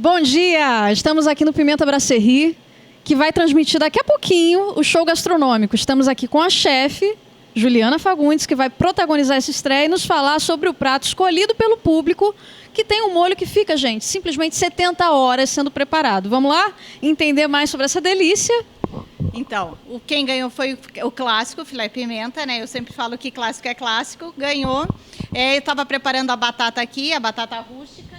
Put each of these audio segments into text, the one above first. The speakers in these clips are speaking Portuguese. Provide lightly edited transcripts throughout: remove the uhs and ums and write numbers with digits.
Bom dia! Estamos aqui no Pimenta Brasserie, que vai transmitir daqui a pouquinho o show gastronômico. Estamos aqui com a chefe, Juliana Fagundes, que vai protagonizar essa estreia e nos falar sobre o prato escolhido pelo público, que tem um molho que fica, gente, simplesmente 70 horas sendo preparado. Vamos lá entender mais sobre essa delícia? Então, quem ganhou foi o clássico, filé pimenta, né? Eu sempre falo que clássico é clássico, ganhou. Eu estava preparando a batata aqui, a batata rústica.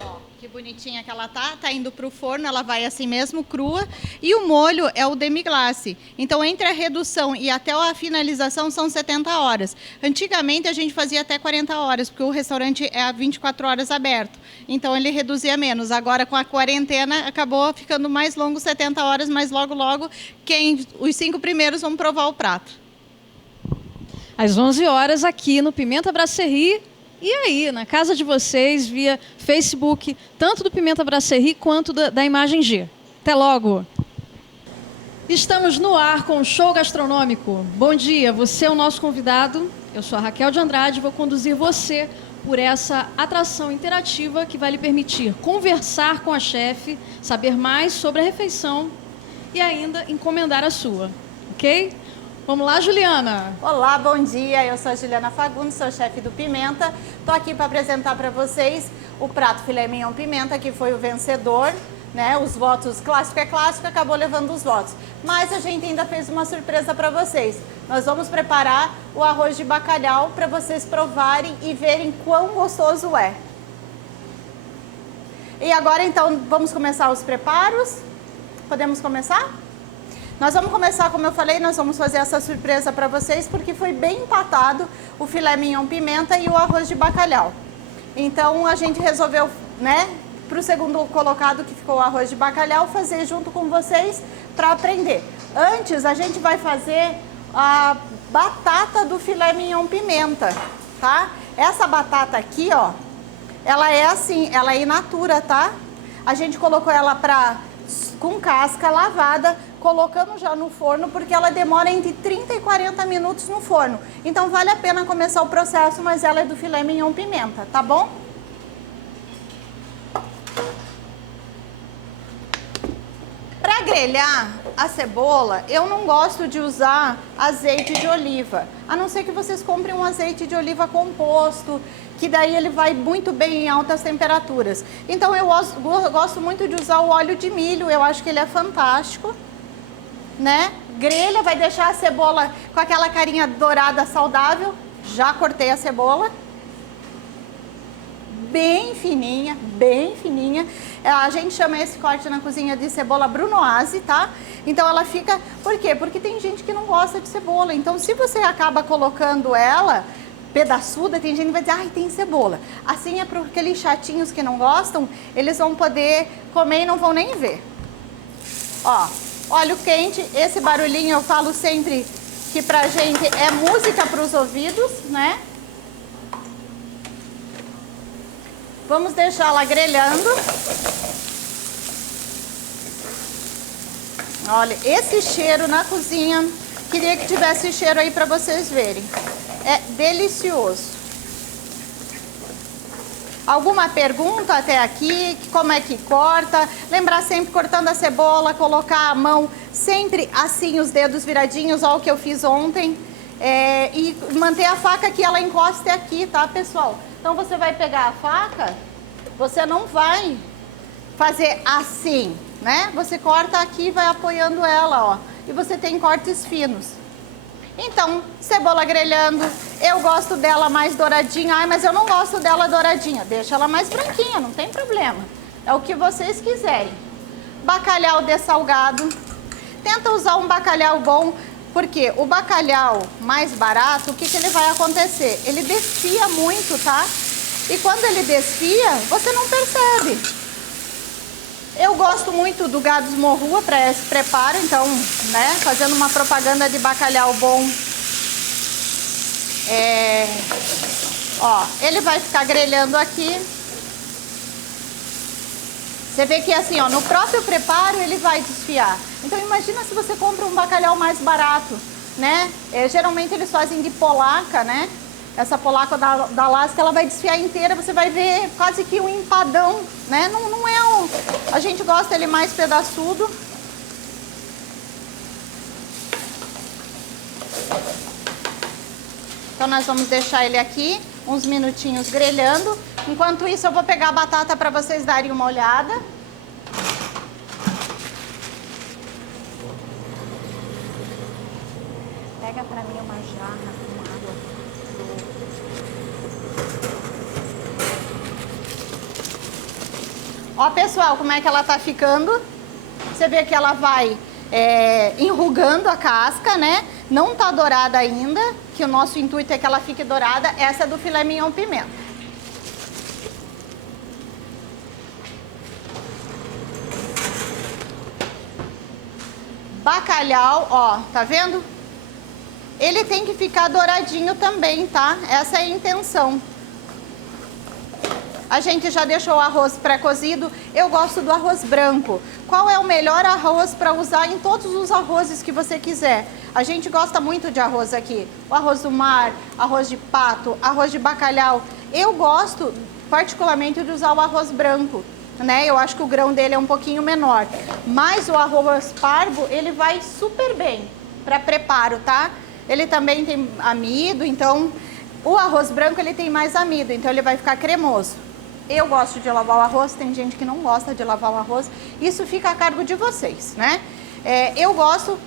Ó, que bonitinha que ela tá indo para o forno, ela vai assim mesmo, crua. E o molho é o demi-glace. Então, entre a redução e até a finalização são 70 horas. Antigamente, a gente fazia até 40 horas, porque o restaurante é 24 horas aberto. Então, ele reduzia menos. Agora, com a quarentena, acabou ficando mais longo, 70 horas, mas logo, os 5 primeiros vão provar o prato. Às 11 horas, aqui no Pimenta Brasserie. E aí, na casa de vocês, via Facebook, tanto do Pimenta Brasserie quanto da Imagem G. Até logo! Estamos no ar com o show gastronômico. Bom dia, você é o nosso convidado. Eu sou a Raquel de Andrade e vou conduzir você por essa atração interativa que vai lhe permitir conversar com a chefe, saber mais sobre a refeição e ainda encomendar a sua, ok? Vamos lá, Juliana. Olá, bom dia. Eu sou a Juliana Fagundes, sou chefe do Pimenta. Estou aqui para apresentar para vocês o prato filé mignon pimenta, que foi o vencedor, né? Os votos, clássico é clássico, acabou levando os votos. Mas a gente ainda fez uma surpresa para vocês. Nós vamos preparar o arroz de bacalhau para vocês provarem e verem quão gostoso é. E agora, então, vamos começar os preparos? Podemos começar? Nós vamos começar, como eu falei, nós vamos fazer essa surpresa para vocês, porque foi bem empatado o filé mignon pimenta e o arroz de bacalhau. Então, a gente resolveu, né, para o segundo colocado, que ficou o arroz de bacalhau, fazer junto com vocês para aprender. Antes, a gente vai fazer a batata do filé mignon pimenta, tá? Essa batata aqui, ó, ela é assim, ela é in natura, tá? A gente colocou ela com casca lavada, colocando já no forno, porque ela demora entre 30 e 40 minutos no forno. Então vale a pena começar o processo, mas ela é do filé mignon pimenta, tá bom? Para grelhar a cebola, eu não gosto de usar azeite de oliva, a não ser que vocês comprem um azeite de oliva composto, que daí ele vai muito bem em altas temperaturas. Então eu gosto muito de usar o óleo de milho, eu acho que ele é fantástico, né? Grelha, vai deixar a cebola com aquela carinha dourada saudável. Já cortei a cebola. Bem fininha, bem fininha. A gente chama esse corte na cozinha de cebola brunoise, tá? Então ela fica... Por quê? Porque tem gente que não gosta de cebola. Então se você acaba colocando ela pedaçuda, tem gente que vai dizer, ai, tem cebola. Assim é para aqueles chatinhos que não gostam, eles vão poder comer e não vão nem ver. Ó, óleo quente, esse barulhinho eu falo sempre que pra gente é música para os ouvidos, né? Vamos deixá-la grelhando. Olha, esse cheiro na cozinha, queria que tivesse cheiro aí para vocês verem. É delicioso. Alguma pergunta até aqui? Como é que corta? Lembrar sempre cortando a cebola, colocar a mão sempre assim, os dedos viradinhos, ó, o que eu fiz ontem. E manter a faca que ela encoste aqui, tá, pessoal? Então você vai pegar a faca, você não vai fazer assim, né? Você corta aqui e vai apoiando ela, ó. E você tem cortes finos. Então, cebola grelhando, eu gosto dela mais douradinha. Ai, mas eu não gosto dela douradinha. Deixa ela mais branquinha, não tem problema. É o que vocês quiserem. Bacalhau dessalgado. Tenta usar um bacalhau bom, porque o bacalhau mais barato, o que ele vai acontecer? Ele desfia muito, tá? E quando ele desfia, você não percebe. Eu gosto muito do Gados Morrua para esse preparo, então, né, fazendo uma propaganda de bacalhau bom. Ó, ele vai ficar grelhando aqui. Você vê que assim, ó, no próprio preparo ele vai desfiar. Então imagina se você compra um bacalhau mais barato, né? Geralmente eles fazem de polaca, né? Essa polaca da lasca, ela vai desfiar inteira, você vai ver quase que um empadão, né? Não é um... A gente gosta ele mais pedaçudo. Então nós vamos deixar ele aqui uns minutinhos grelhando. Enquanto isso eu vou pegar a batata para vocês darem uma olhada. Pega para mim uma jarra com água. Ó, pessoal, como é que ela tá ficando. Você vê que ela vai enrugando a casca, né? Não tá dourada ainda, que o nosso intuito é que ela fique dourada. Essa é do filé mignon pimenta. Bacalhau, ó, tá vendo? Ele tem que ficar douradinho também, tá? Essa é a intenção. A gente já deixou o arroz pré-cozido. Eu gosto do arroz branco. Qual é o melhor arroz para usar em todos os arrozes que você quiser? A gente gosta muito de arroz aqui. O arroz do mar, arroz de pato, arroz de bacalhau. Eu gosto particularmente de usar o arroz branco, né? Eu acho que o grão dele é um pouquinho menor. Mas o arroz parvo, ele vai super bem para preparo, tá? Ele também tem amido, então o arroz branco ele tem mais amido, então ele vai ficar cremoso. Eu gosto de lavar o arroz, tem gente que não gosta de lavar o arroz. Isso fica a cargo de vocês, né? Eu gosto,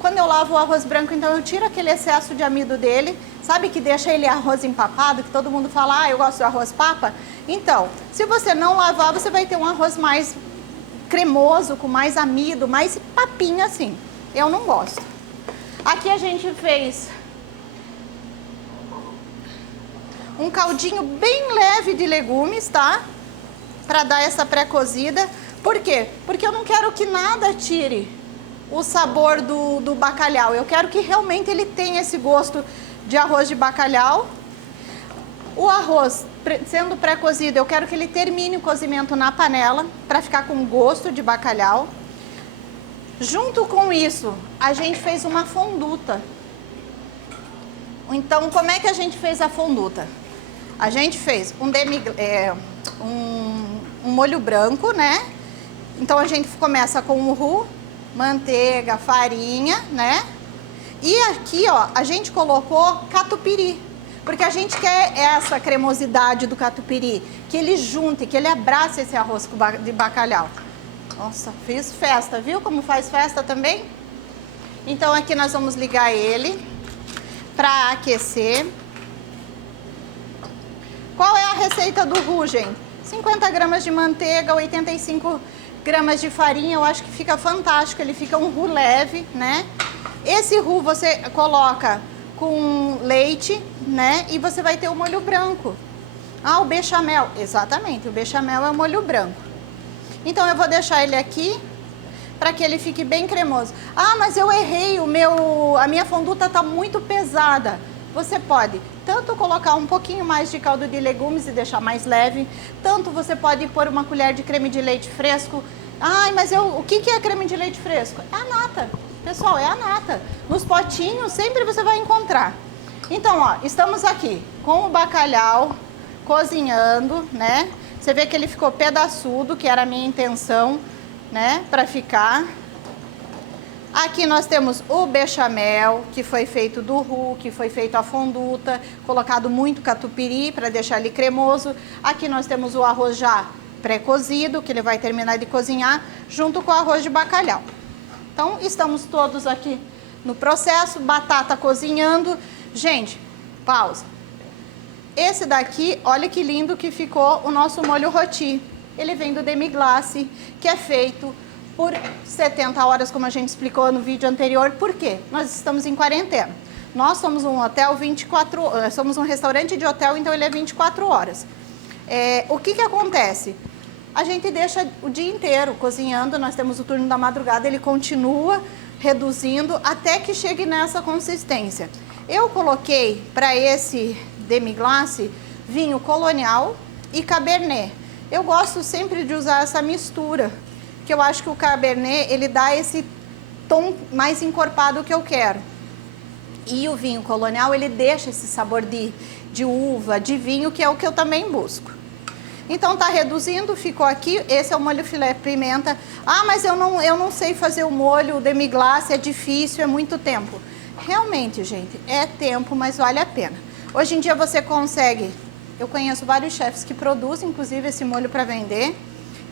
quando eu lavo o arroz branco, então eu tiro aquele excesso de amido dele. Sabe que deixa ele arroz empapado, que todo mundo fala, ah, eu gosto do arroz papa? Então, se você não lavar, você vai ter um arroz mais cremoso, com mais amido, mais papinho assim. Eu não gosto. Aqui a gente fez um caldinho bem leve de legumes, tá? Para dar essa pré-cozida. Por quê? Porque eu não quero que nada tire o sabor do bacalhau. Eu quero que realmente ele tenha esse gosto de arroz de bacalhau. O arroz, sendo pré-cozido, eu quero que ele termine o cozimento na panela, para ficar com gosto de bacalhau. Junto com isso, a gente fez uma fonduta. Então, como é que a gente fez a fonduta? A gente fez um molho branco, né? Então a gente começa com o roux, manteiga, farinha, né? E aqui, ó, a gente colocou catupiry, porque a gente quer essa cremosidade do catupiry, que ele junte, que ele abrace esse arroz de bacalhau. Nossa, fiz festa, viu como faz festa também? Então aqui nós vamos ligar ele para aquecer. Qual é a receita do roux, gente? 50 gramas de manteiga, 85 gramas de farinha, eu acho que fica fantástico, ele fica um roux leve, né? Esse roux você coloca com leite, né? E você vai ter o molho branco. Ah, o bechamel, exatamente, o bechamel é o molho branco. Então eu vou deixar ele aqui para que ele fique bem cremoso. Ah, mas eu errei, a minha fonduta tá muito pesada. Você pode tanto colocar um pouquinho mais de caldo de legumes e deixar mais leve, tanto você pode pôr uma colher de creme de leite fresco. Ai, mas o que é creme de leite fresco? É a nata, pessoal, é a nata. Nos potinhos sempre você vai encontrar. Então, ó, estamos aqui com o bacalhau cozinhando, né? Você vê que ele ficou pedaçudo, que era a minha intenção, né, para ficar. Aqui nós temos o bechamel, que foi feito do roux, que foi feito a fonduta, colocado muito catupiry para deixar ele cremoso. Aqui nós temos o arroz já pré-cozido, que ele vai terminar de cozinhar, junto com o arroz de bacalhau. Então, estamos todos aqui no processo, batata cozinhando. Gente, pausa. Esse daqui, olha que lindo que ficou o nosso molho rôti. Ele vem do demi-glace, que é feito por 70 horas, como a gente explicou no vídeo anterior. Por quê? Nós estamos em quarentena. Nós somos um hotel 24, somos um restaurante de hotel, então ele é 24 horas. O que acontece? A gente deixa o dia inteiro cozinhando, nós temos o turno da madrugada, ele continua reduzindo até que chegue nessa consistência. Eu coloquei para esse demi-glace vinho colonial e cabernet. Eu gosto sempre de usar essa mistura, que eu acho que o cabernet, ele dá esse tom mais encorpado que eu quero. E o vinho colonial, ele deixa esse sabor de de uva, de vinho, que é o que eu também busco. Então tá reduzindo, ficou aqui, esse é o molho filé pimenta. Ah, mas eu não sei fazer o molho o demi-glace, é difícil, é muito tempo. Realmente, gente, é tempo, mas vale a pena. Hoje em dia você consegue, eu conheço vários chefes que produzem, inclusive, esse molho para vender.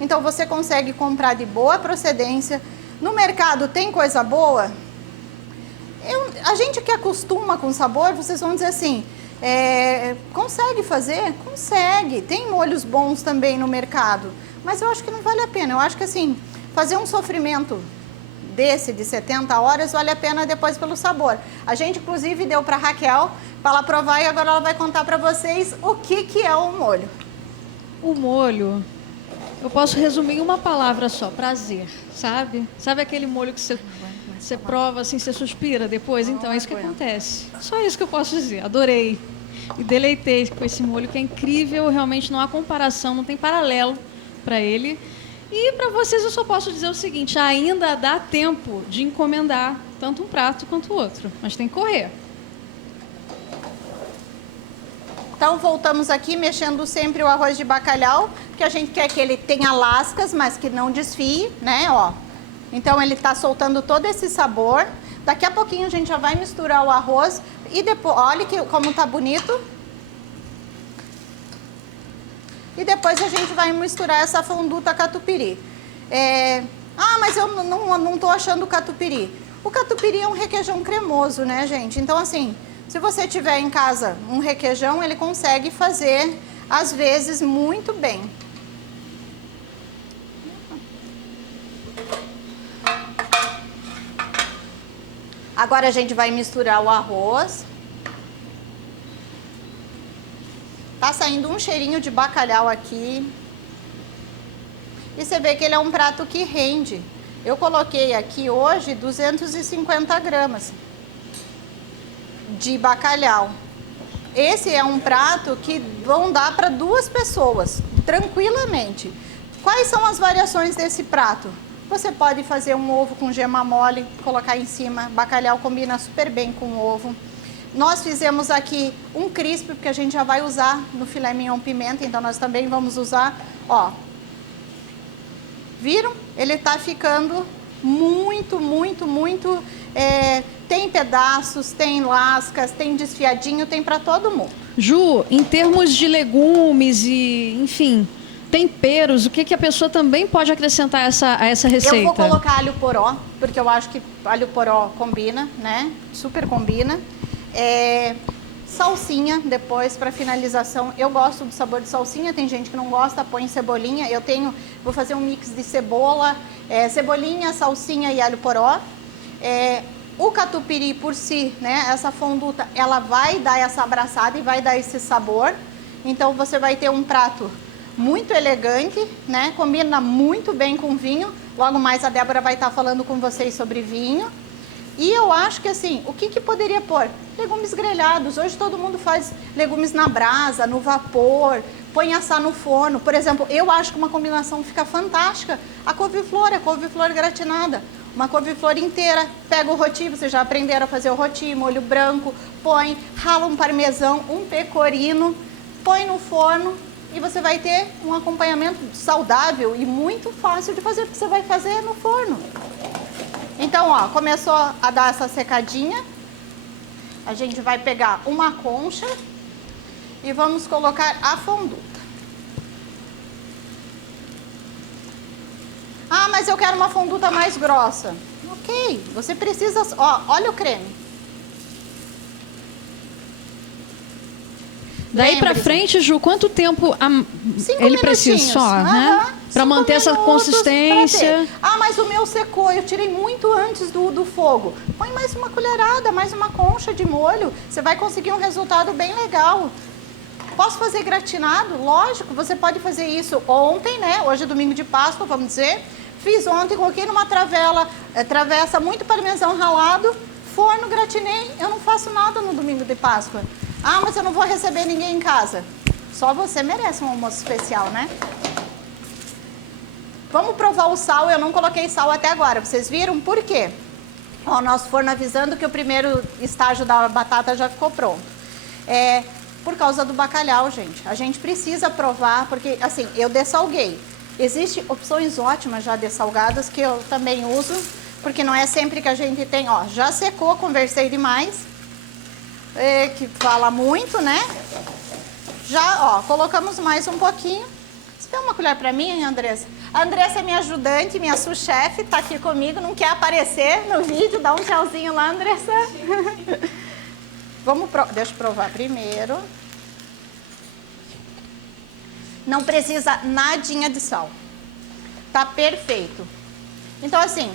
Então você consegue comprar de boa procedência. No mercado tem coisa boa? A gente que acostuma com sabor, vocês vão dizer assim, consegue fazer? Consegue. Tem molhos bons também no mercado. Mas eu acho que não vale a pena. Eu acho que assim, fazer um sofrimento desse de 70 horas vale a pena depois pelo sabor. A gente inclusive deu para Raquel para ela provar e agora ela vai contar para vocês o que é o molho. O molho, eu posso resumir em uma palavra só, prazer, sabe? Sabe aquele molho que você prova assim, você suspira depois? Então é isso que acontece. Só isso que eu posso dizer. Adorei. Me deleitei com esse molho que é incrível, realmente não há comparação, não tem paralelo para ele. E para vocês eu só posso dizer o seguinte, ainda dá tempo de encomendar tanto um prato quanto o outro, mas tem que correr. Então voltamos aqui mexendo sempre o arroz de bacalhau, que a gente quer que ele tenha lascas, mas que não desfie, né, ó. Então ele tá soltando todo esse sabor. Daqui a pouquinho a gente já vai misturar o arroz e depois, olha como tá bonito. E depois a gente vai misturar essa fonduta catupiry. Mas eu não tô achando o catupiry. O catupiry é um requeijão cremoso, né, gente? Então assim, se você tiver em casa um requeijão, ele consegue fazer, às vezes, muito bem. Agora a gente vai misturar o arroz. Tá saindo um cheirinho de bacalhau aqui. E você vê que ele é um prato que rende. Eu coloquei aqui hoje 250 gramas de bacalhau. Esse é um prato que vão dar para 2 pessoas, tranquilamente. Quais são as variações desse prato? Você pode fazer um ovo com gema mole, colocar em cima. Bacalhau combina super bem com ovo. Nós fizemos aqui um crisp, porque a gente já vai usar no filé mignon pimenta, então nós também vamos usar, ó. Viram? Ele tá ficando muito, muito, muito... tem pedaços, tem lascas, tem desfiadinho, tem para todo mundo. Ju, em termos de legumes e, enfim, temperos, o que a pessoa também pode acrescentar a essa receita? Eu vou colocar alho poró, porque eu acho que alho poró combina, né? Super combina. Salsinha depois para finalização. Eu gosto do sabor de salsinha, tem gente que não gosta, põe cebolinha. Vou fazer um mix de cebola, cebolinha, salsinha e alho poró. O catupiry por si, né, essa fonduta, ela vai dar essa abraçada e vai dar esse sabor. Então você vai ter um prato muito elegante, né, combina muito bem com vinho. Logo mais a Débora vai estar falando com vocês sobre vinho. E eu acho que assim, o que poderia pôr? Legumes grelhados. Hoje todo mundo faz legumes na brasa, no vapor, põe assar no forno. Por exemplo, eu acho que uma combinação fica fantástica. A couve-flor gratinada. Uma couve-flor inteira, pega o roti, vocês já aprenderam a fazer o roti, molho branco, põe, rala um parmesão, um pecorino, põe no forno e você vai ter um acompanhamento saudável e muito fácil de fazer, porque você vai fazer no forno. Então, ó, começou a dar essa secadinha, a gente vai pegar uma concha e vamos colocar a fonduta. Ah, mas eu quero uma fonduta mais grossa. Ok, você precisa... Ó, olha o creme. Daí pra frente, Ju, quanto tempo ele precisa só, né? Para manter essa consistência. Ah, mas o meu secou, eu tirei muito antes do fogo. Põe mais uma colherada, mais uma concha de molho. Você vai conseguir um resultado bem legal. Posso fazer gratinado? Lógico, você pode fazer isso ontem, né? Hoje é domingo de Páscoa, vamos dizer. Fiz ontem, coloquei numa travessa, muito parmesão ralado, forno, gratinei. Eu não faço nada no domingo de Páscoa. Ah, mas eu não vou receber ninguém em casa. Só você merece um almoço especial, né? Vamos provar o sal. Eu não coloquei sal até agora. Vocês viram? Por quê? Ó, o nosso forno avisando que o primeiro estágio da batata já ficou pronto. por causa do bacalhau, gente. A gente precisa provar, porque, assim, eu dessalguei. Existem opções ótimas já dessalgadas que eu também uso, porque não é sempre que a gente tem, ó, já secou, conversei demais, que fala muito, né? Já, ó, colocamos mais um pouquinho. Você tem uma colher para mim, Andressa? A Andressa é minha ajudante, minha sous-chefe, tá aqui comigo, não quer aparecer no vídeo, dá um tchauzinho lá, Andressa. Deixa eu provar primeiro. Não precisa nadinha de sal. Tá perfeito. Então, assim,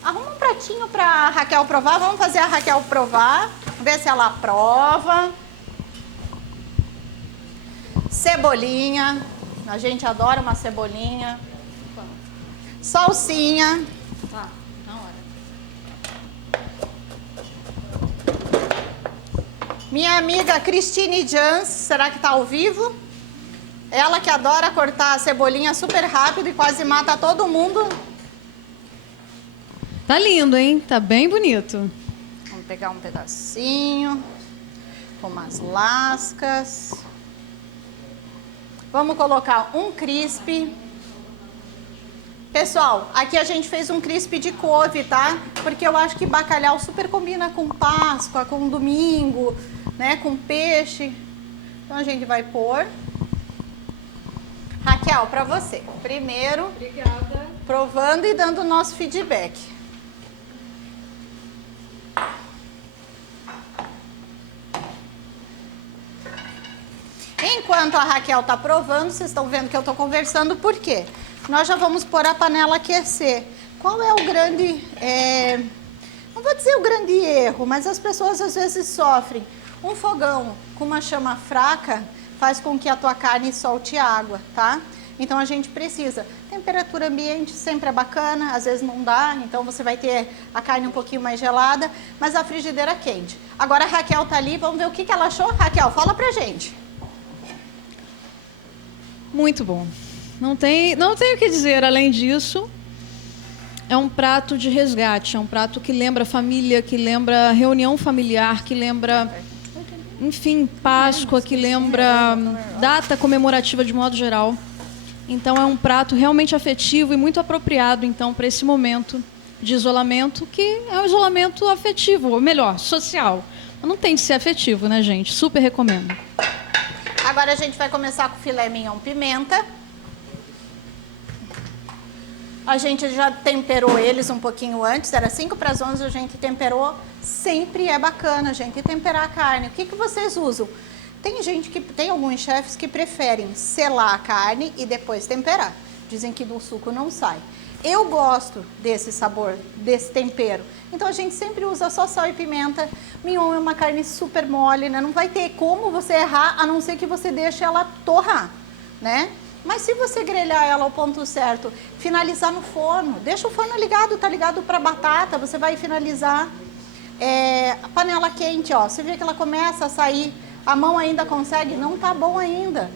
arruma um pratinho pra Raquel provar. Vamos fazer a Raquel provar. Ver se ela aprova. Cebolinha. A gente adora uma cebolinha. Salsinha. Tá, na hora. Minha amiga Cristine Jans, será que tá ao vivo? Ela que adora cortar a cebolinha super rápido e quase mata todo mundo. Tá lindo, hein? Tá bem bonito. Vamos pegar um pedacinho, com umas lascas. Vamos colocar um crisp. Pessoal, aqui a gente fez um crisp de couve, tá? Porque eu acho que bacalhau super combina com Páscoa, com domingo, né? Com peixe. Então a gente vai pôr. Raquel, para você. Primeiro, Obrigada. provando e dando o nosso feedback. Enquanto a Raquel está provando, vocês estão vendo que eu estou conversando, por quê? Nós já vamos pôr a panela aquecer. Qual é o grande... não vou dizer o grande erro, mas as pessoas às vezes sofrem. Um fogão com uma chama fraca faz com que a tua carne solte água, tá? Então a gente precisa. Temperatura ambiente sempre é bacana, às vezes não dá, então você vai ter a carne um pouquinho mais gelada, mas a frigideira quente. Agora a Raquel tá ali, vamos ver o que ela achou. Raquel, fala pra gente. Muito bom. Não tem o que dizer além disso. É um prato de resgate, é um prato que lembra família, que lembra reunião familiar, que lembra, enfim, Páscoa, que lembra data comemorativa de modo geral. Então é um prato realmente afetivo e muito apropriado, então, para esse momento de isolamento, que é um isolamento afetivo, ou melhor, social. Não tem de ser afetivo, né, gente? Super recomendo. Agora a gente vai começar com o filé mignon pimenta. A gente já temperou eles um pouquinho antes, era 5 para as 11, a gente temperou. Sempre é bacana, gente, temperar a carne. O que vocês usam? Tem alguns chefes que preferem selar a carne e depois temperar. Dizem que do suco não sai. Eu gosto desse sabor, desse tempero. Então a gente sempre usa só sal e pimenta. Mignon é uma carne super mole, né? Não vai ter como você errar, a não ser que você deixe ela torrar, né? Mas se você grelhar ela ao ponto certo, finalizar no forno, deixa o forno ligado, tá ligado para batata, você vai finalizar. A panela quente, ó, você vê que ela começa a sair, a mão ainda consegue, não tá bom ainda.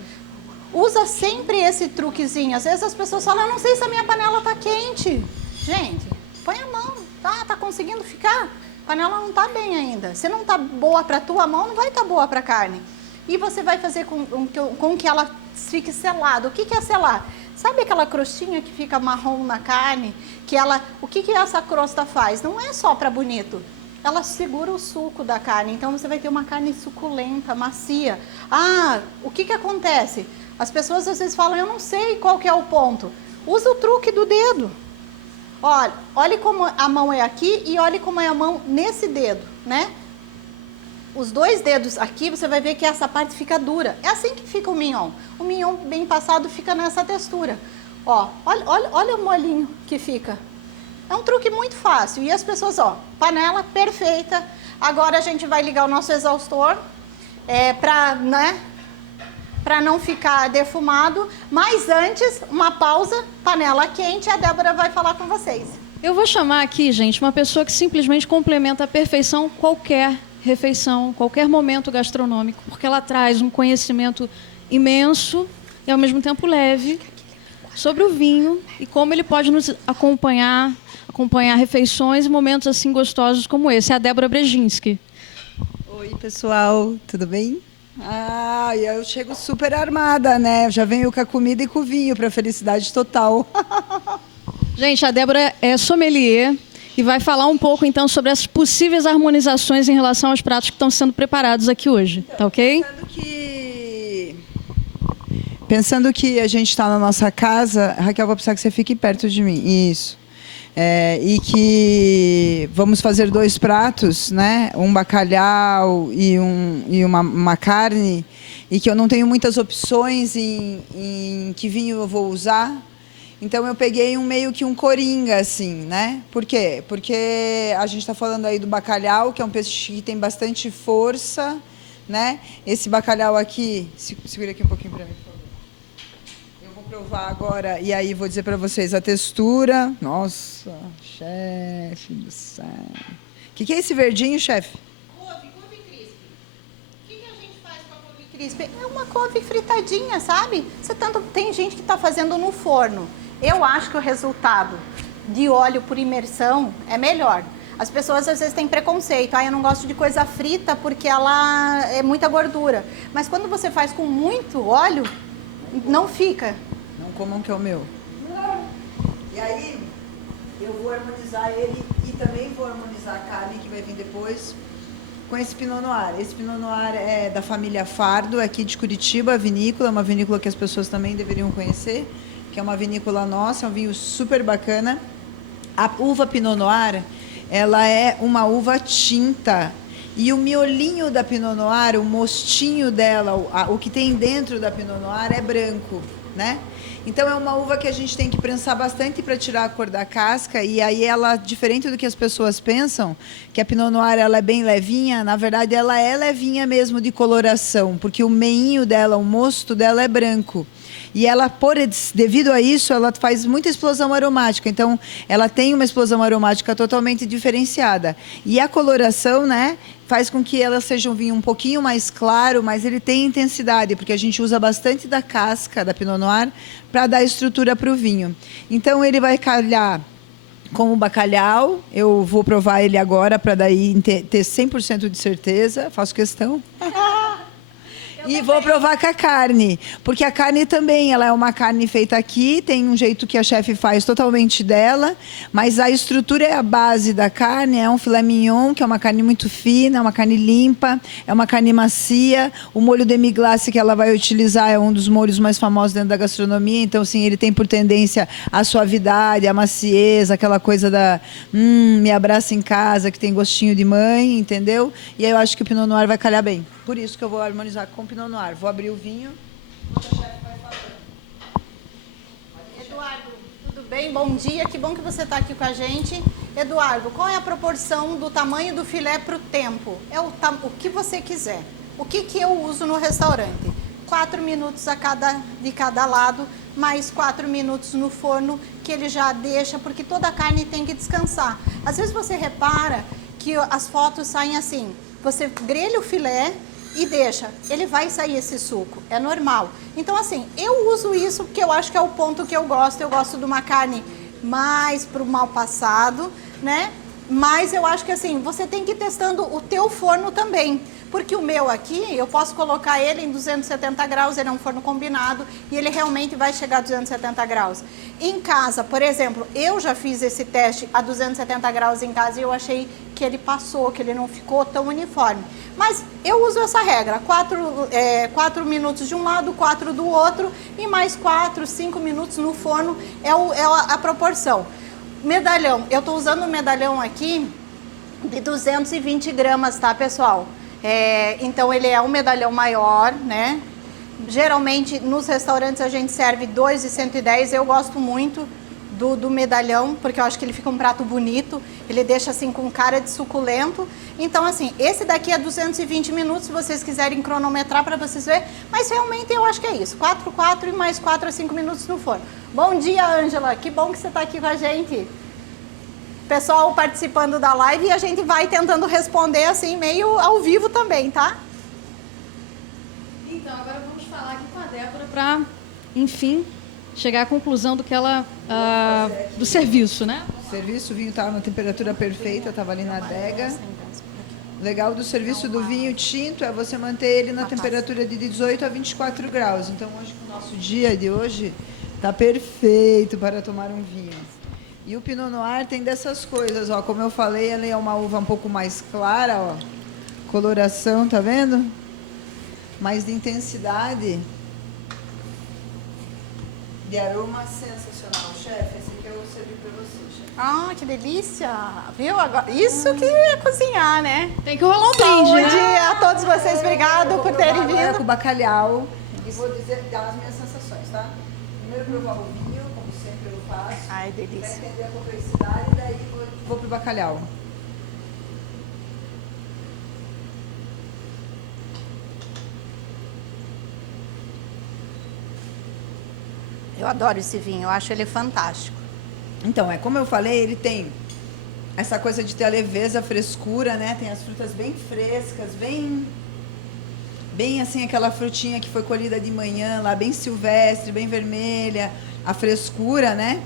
Usa sempre esse truquezinho. Às vezes as pessoas falam, eu não sei se a minha panela tá quente. Gente, põe a mão, tá conseguindo ficar? A panela não tá bem ainda. Se não tá boa pra tua mão, não vai tá boa pra carne. E você vai fazer com que ela fique selada. O que é selar? Sabe aquela crostinha que fica marrom na carne? O que essa crosta faz? Não é só para bonito. Ela segura o suco da carne. Então você vai ter uma carne suculenta, macia. O que acontece? As pessoas às vezes falam, eu não sei qual que é o ponto. Usa o truque do dedo. Olha como a mão é aqui e olhe como é a mão nesse dedo, né? Os dois dedos aqui, você vai ver que essa parte fica dura. É assim que fica o mignon. O mignon bem passado fica nessa textura. Olha o molinho que fica. É um truque muito fácil. E as pessoas, panela perfeita. Agora a gente vai ligar o nosso exaustor para não ficar defumado. Mas antes, uma pausa, panela quente, a Débora vai falar com vocês. Eu vou chamar aqui, gente, uma pessoa que simplesmente complementa à perfeição qualquer refeição, qualquer momento gastronômico, porque ela traz um conhecimento imenso e ao mesmo tempo leve sobre o vinho e como ele pode nos acompanhar refeições e momentos assim gostosos como esse. É a Débora Brzezinski. Oi, pessoal, tudo bem? Ah, e eu chego super armada, né? Eu já venho com a comida e com o vinho para felicidade total. Gente, a Débora é sommelier e vai falar um pouco, então, sobre as possíveis harmonizações em relação aos pratos que estão sendo preparados aqui hoje. Tá ok? Pensando que a gente está na nossa casa, Raquel, vou precisar que você fique perto de mim. Isso. E que vamos fazer 2 pratos, né? Um bacalhau e uma carne, e que eu não tenho muitas opções em que vinho eu vou usar. Então eu peguei meio que um coringa, assim, né? Por quê? Porque a gente está falando aí do bacalhau, que é um peixe que tem bastante força, né? Esse bacalhau aqui, segura aqui um pouquinho para mim, por favor. Eu vou provar agora e aí vou dizer para vocês a textura. Nossa, chefe do céu. O que é esse verdinho, chefe? Couve crisp. O que a gente faz com a couve crisp? É uma couve fritadinha, sabe? Tem gente que está fazendo no forno. Eu acho que o resultado de óleo por imersão é melhor. As pessoas às vezes têm preconceito. Eu não gosto de coisa frita porque ela é muita gordura. Mas quando você faz com muito óleo, não fica. Não comam que é o meu. E aí, eu vou harmonizar ele e também vou harmonizar a carne que vai vir depois com esse Pinot Noir. Esse Pinot Noir é da família Fardo, aqui de Curitiba, a vinícola. É uma vinícola que as pessoas também deveriam conhecer, que é uma vinícola nossa, é um vinho super bacana. A uva Pinot Noir, ela é uma uva tinta. E o miolinho da Pinot Noir, o mostinho dela, o que tem dentro da Pinot Noir é branco, né? Então é uma uva que a gente tem que prensar bastante para tirar a cor da casca, e aí ela, diferente do que as pessoas pensam, que a Pinot Noir ela é bem levinha, na verdade ela é levinha mesmo de coloração, porque o meinho dela, o mosto dela é branco. E ela, devido a isso, ela faz muita explosão aromática. Então, ela tem uma explosão aromática totalmente diferenciada. E a coloração, né, faz com que ela seja um vinho um pouquinho mais claro, mas ele tem intensidade, porque a gente usa bastante da casca da Pinot Noir para dar estrutura para o vinho. Então, ele vai calhar com o bacalhau. Eu vou provar ele agora para daí ter 100% de certeza. Faço questão. E vou provar com a carne, porque a carne também, ela é uma carne feita aqui, tem um jeito que a chefe faz totalmente dela, mas a estrutura é a base da carne, é um filé mignon, que é uma carne muito fina, é uma carne limpa, é uma carne macia. O molho demi-glace que ela vai utilizar é um dos molhos mais famosos dentro da gastronomia, então, sim, ele tem por tendência a suavidade, a maciez, aquela coisa da me abraça em casa, que tem gostinho de mãe, entendeu? E aí eu acho que o Pinot Noir vai calhar bem. Por isso que eu vou harmonizar com o Pinot Noir. Vou abrir o vinho. Enquanto a chefe vai falando. Eduardo, tudo bem? Bom dia. Que bom que você está aqui com a gente. Eduardo, qual é a proporção do tamanho do filé para o tempo? O que você quiser. O que eu uso no restaurante? 4 minutos de cada lado, mais 4 minutos no forno, que ele já deixa, porque toda a carne tem que descansar. Às vezes você repara que as fotos saem assim. Você grelha o filé e deixa, ele vai sair esse suco, é normal. Então, assim, eu uso isso porque eu acho que é o ponto que eu gosto de uma carne mais para o mal passado, né? Mas eu acho que, assim, você tem que ir testando o teu forno também. Porque o meu aqui, eu posso colocar ele em 270 graus, ele é um forno combinado e ele realmente vai chegar a 270 graus. Em casa, por exemplo, eu já fiz esse teste a 270 graus em casa e eu achei que ele passou, que ele não ficou tão uniforme. Mas eu uso essa regra, 4 minutos de um lado, 4 do outro e mais 4, 5 minutos no forno é a proporção. Medalhão, eu estou usando um medalhão aqui de 220 gramas, tá, pessoal? Então ele é um medalhão maior, né? Geralmente nos restaurantes a gente serve 2,110. Eu gosto muito do medalhão, porque eu acho que ele fica um prato bonito, ele deixa assim com cara de suculento. Então, assim, esse daqui é 220 minutos, se vocês quiserem cronometrar para vocês verem, mas realmente eu acho que é isso, 4 e mais 4 a 5 minutos no forno. Bom dia, Ângela, que bom que você está aqui com a gente. Pessoal participando da live, e a gente vai tentando responder assim, meio ao vivo também, tá? Então, agora vamos falar aqui com a Débora para, enfim, chegar à conclusão do que ela do serviço, né? O serviço, o vinho estava na temperatura perfeita, estava ali na adega. O legal do serviço do vinho tinto é você manter ele na temperatura de 18 a 24 graus. Então, hoje, com o nosso dia de hoje, está perfeito para tomar um vinho. E o Pinot Noir tem dessas coisas, ó. Como eu falei, ele é uma uva um pouco mais clara, ó. Coloração, tá vendo? Mais de intensidade. De aroma sensacional. Chefe, esse aqui eu servi para você, chefe. Ah, que delícia! Viu? Agora, isso que é cozinhar, né? Tem que rolar um brinde, Saúde né? a todos vocês. Obrigado por terem Agora com vindo. o bacalhau. E vou dizer as minhas sensações, tá? Primeiro provar o vinho, como sempre eu faço. Ai, Para delícia. entender a complexidade, daí vou pro bacalhau. Eu adoro esse vinho, eu acho ele fantástico. Então, como eu falei, ele tem essa coisa de ter a leveza, a frescura, né? Tem as frutas bem frescas, bem assim, aquela frutinha que foi colhida de manhã, lá bem silvestre, bem vermelha, a frescura, né?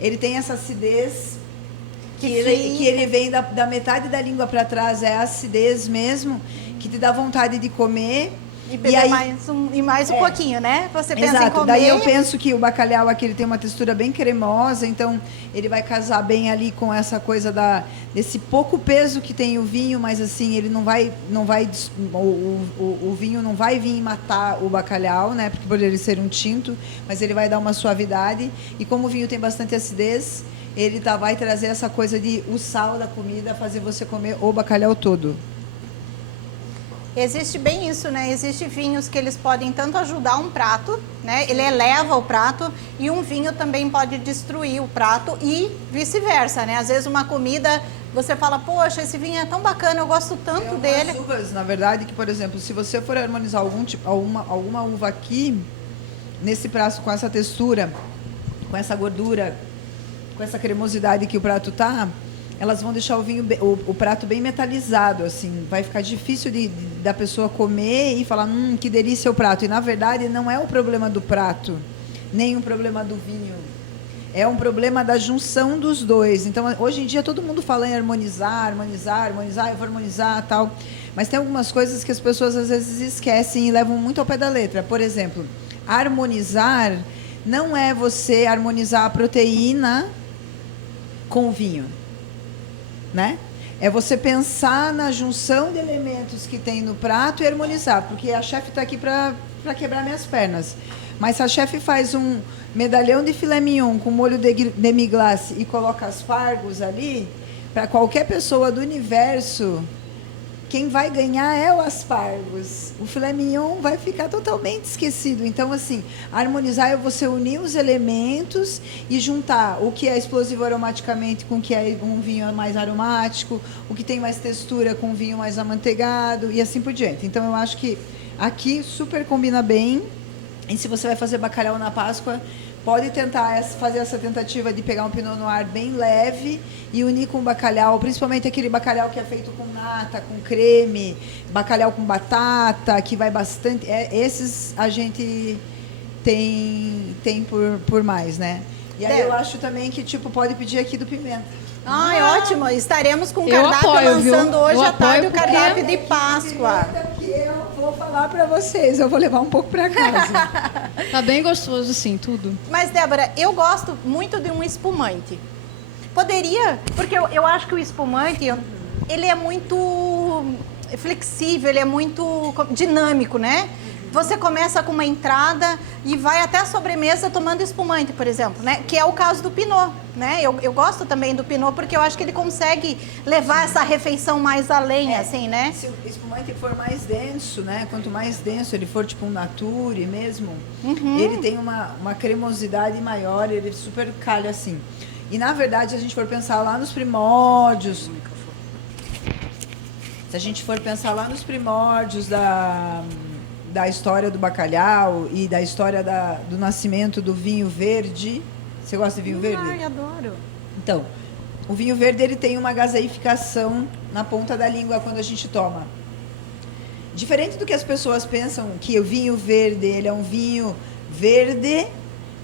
Ele tem essa acidez, que ele vem da metade da língua para trás, é a acidez mesmo, que te dá vontade de comer. E beber mais um pouquinho, né? Você pensa em Exato, comer. daí eu penso que o bacalhau aqui ele tem uma textura bem cremosa, então ele vai casar bem ali com essa coisa desse pouco peso que tem o vinho, mas assim, ele não vai o vinho não vai vir matar o bacalhau, né? Porque por ele ser um tinto, mas ele vai dar uma suavidade, e como o vinho tem bastante acidez, ele vai trazer essa coisa de o sal da comida fazer você comer o bacalhau todo. Existe bem isso, né? Existem vinhos que eles podem tanto ajudar um prato, né? Ele eleva o prato, e um vinho também pode destruir o prato e vice-versa, né? Às vezes uma comida, você fala, poxa, esse vinho é tão bacana, eu gosto tanto dele. Uvas, na verdade, que por exemplo, se você for harmonizar alguma uva aqui, nesse prato com essa textura, com essa gordura, com essa cremosidade que o prato tá, elas vão deixar o prato bem metalizado, assim, vai ficar difícil da pessoa comer e falar, que delícia o prato. E na verdade não é o problema do prato, nem o problema do vinho. É um problema da junção dos dois. Então, hoje em dia todo mundo fala em harmonizar, eu vou harmonizar, tal. Mas tem algumas coisas que as pessoas às vezes esquecem e levam muito ao pé da letra. Por exemplo, harmonizar não é você harmonizar a proteína com o vinho, né? É você pensar na junção de elementos que tem no prato e harmonizar, porque a chefe está aqui para quebrar minhas pernas. Mas se a chefe faz um medalhão de filé mignon com molho de demi-glace e coloca aspargos ali, para qualquer pessoa do universo, quem vai ganhar é o aspargos. O filé mignon vai ficar totalmente esquecido. Então, assim, harmonizar é você unir os elementos e juntar o que é explosivo aromaticamente com o que é um vinho mais aromático, o que tem mais textura com um vinho mais amanteigado e assim por diante. Então, eu acho que aqui super combina bem. E se você vai fazer bacalhau na Páscoa, pode tentar fazer essa tentativa de pegar um Pinot Noir bem leve e unir com o bacalhau, principalmente aquele bacalhau que é feito com nata, com creme, bacalhau com batata, que vai bastante. Esses a gente tem por mais, né? E aí eu acho também que pode pedir aqui do Pimenta. Ai, ótimo. Estaremos com o Eu cardápio apoio, lançando viu? hoje Eu à tarde o apoio cardápio de Páscoa. Que eu vou falar para vocês, eu vou levar um pouco para casa. Tá bem gostoso, sim, tudo. Mas, Débora, eu gosto muito de um espumante. Poderia, porque eu acho que o espumante, ele é muito flexível, ele é muito dinâmico, né? Você começa com uma entrada e vai até a sobremesa tomando espumante, por exemplo, né? Que é o caso do Pinot, né? Eu gosto também do Pinot porque eu acho que ele consegue levar essa refeição mais além, assim, né? Se o espumante for mais denso, né? Quanto mais denso ele for, tipo um nature mesmo, ele tem uma cremosidade maior, ele super calha assim. E na verdade, se a gente for pensar lá nos primórdios, da história do bacalhau e da história do nascimento do vinho verde. Você gosta de vinho verde? Ai, adoro. Então, o vinho verde ele tem uma gaseificação na ponta da língua quando a gente toma. Diferente do que as pessoas pensam, que o vinho verde ele é um vinho verde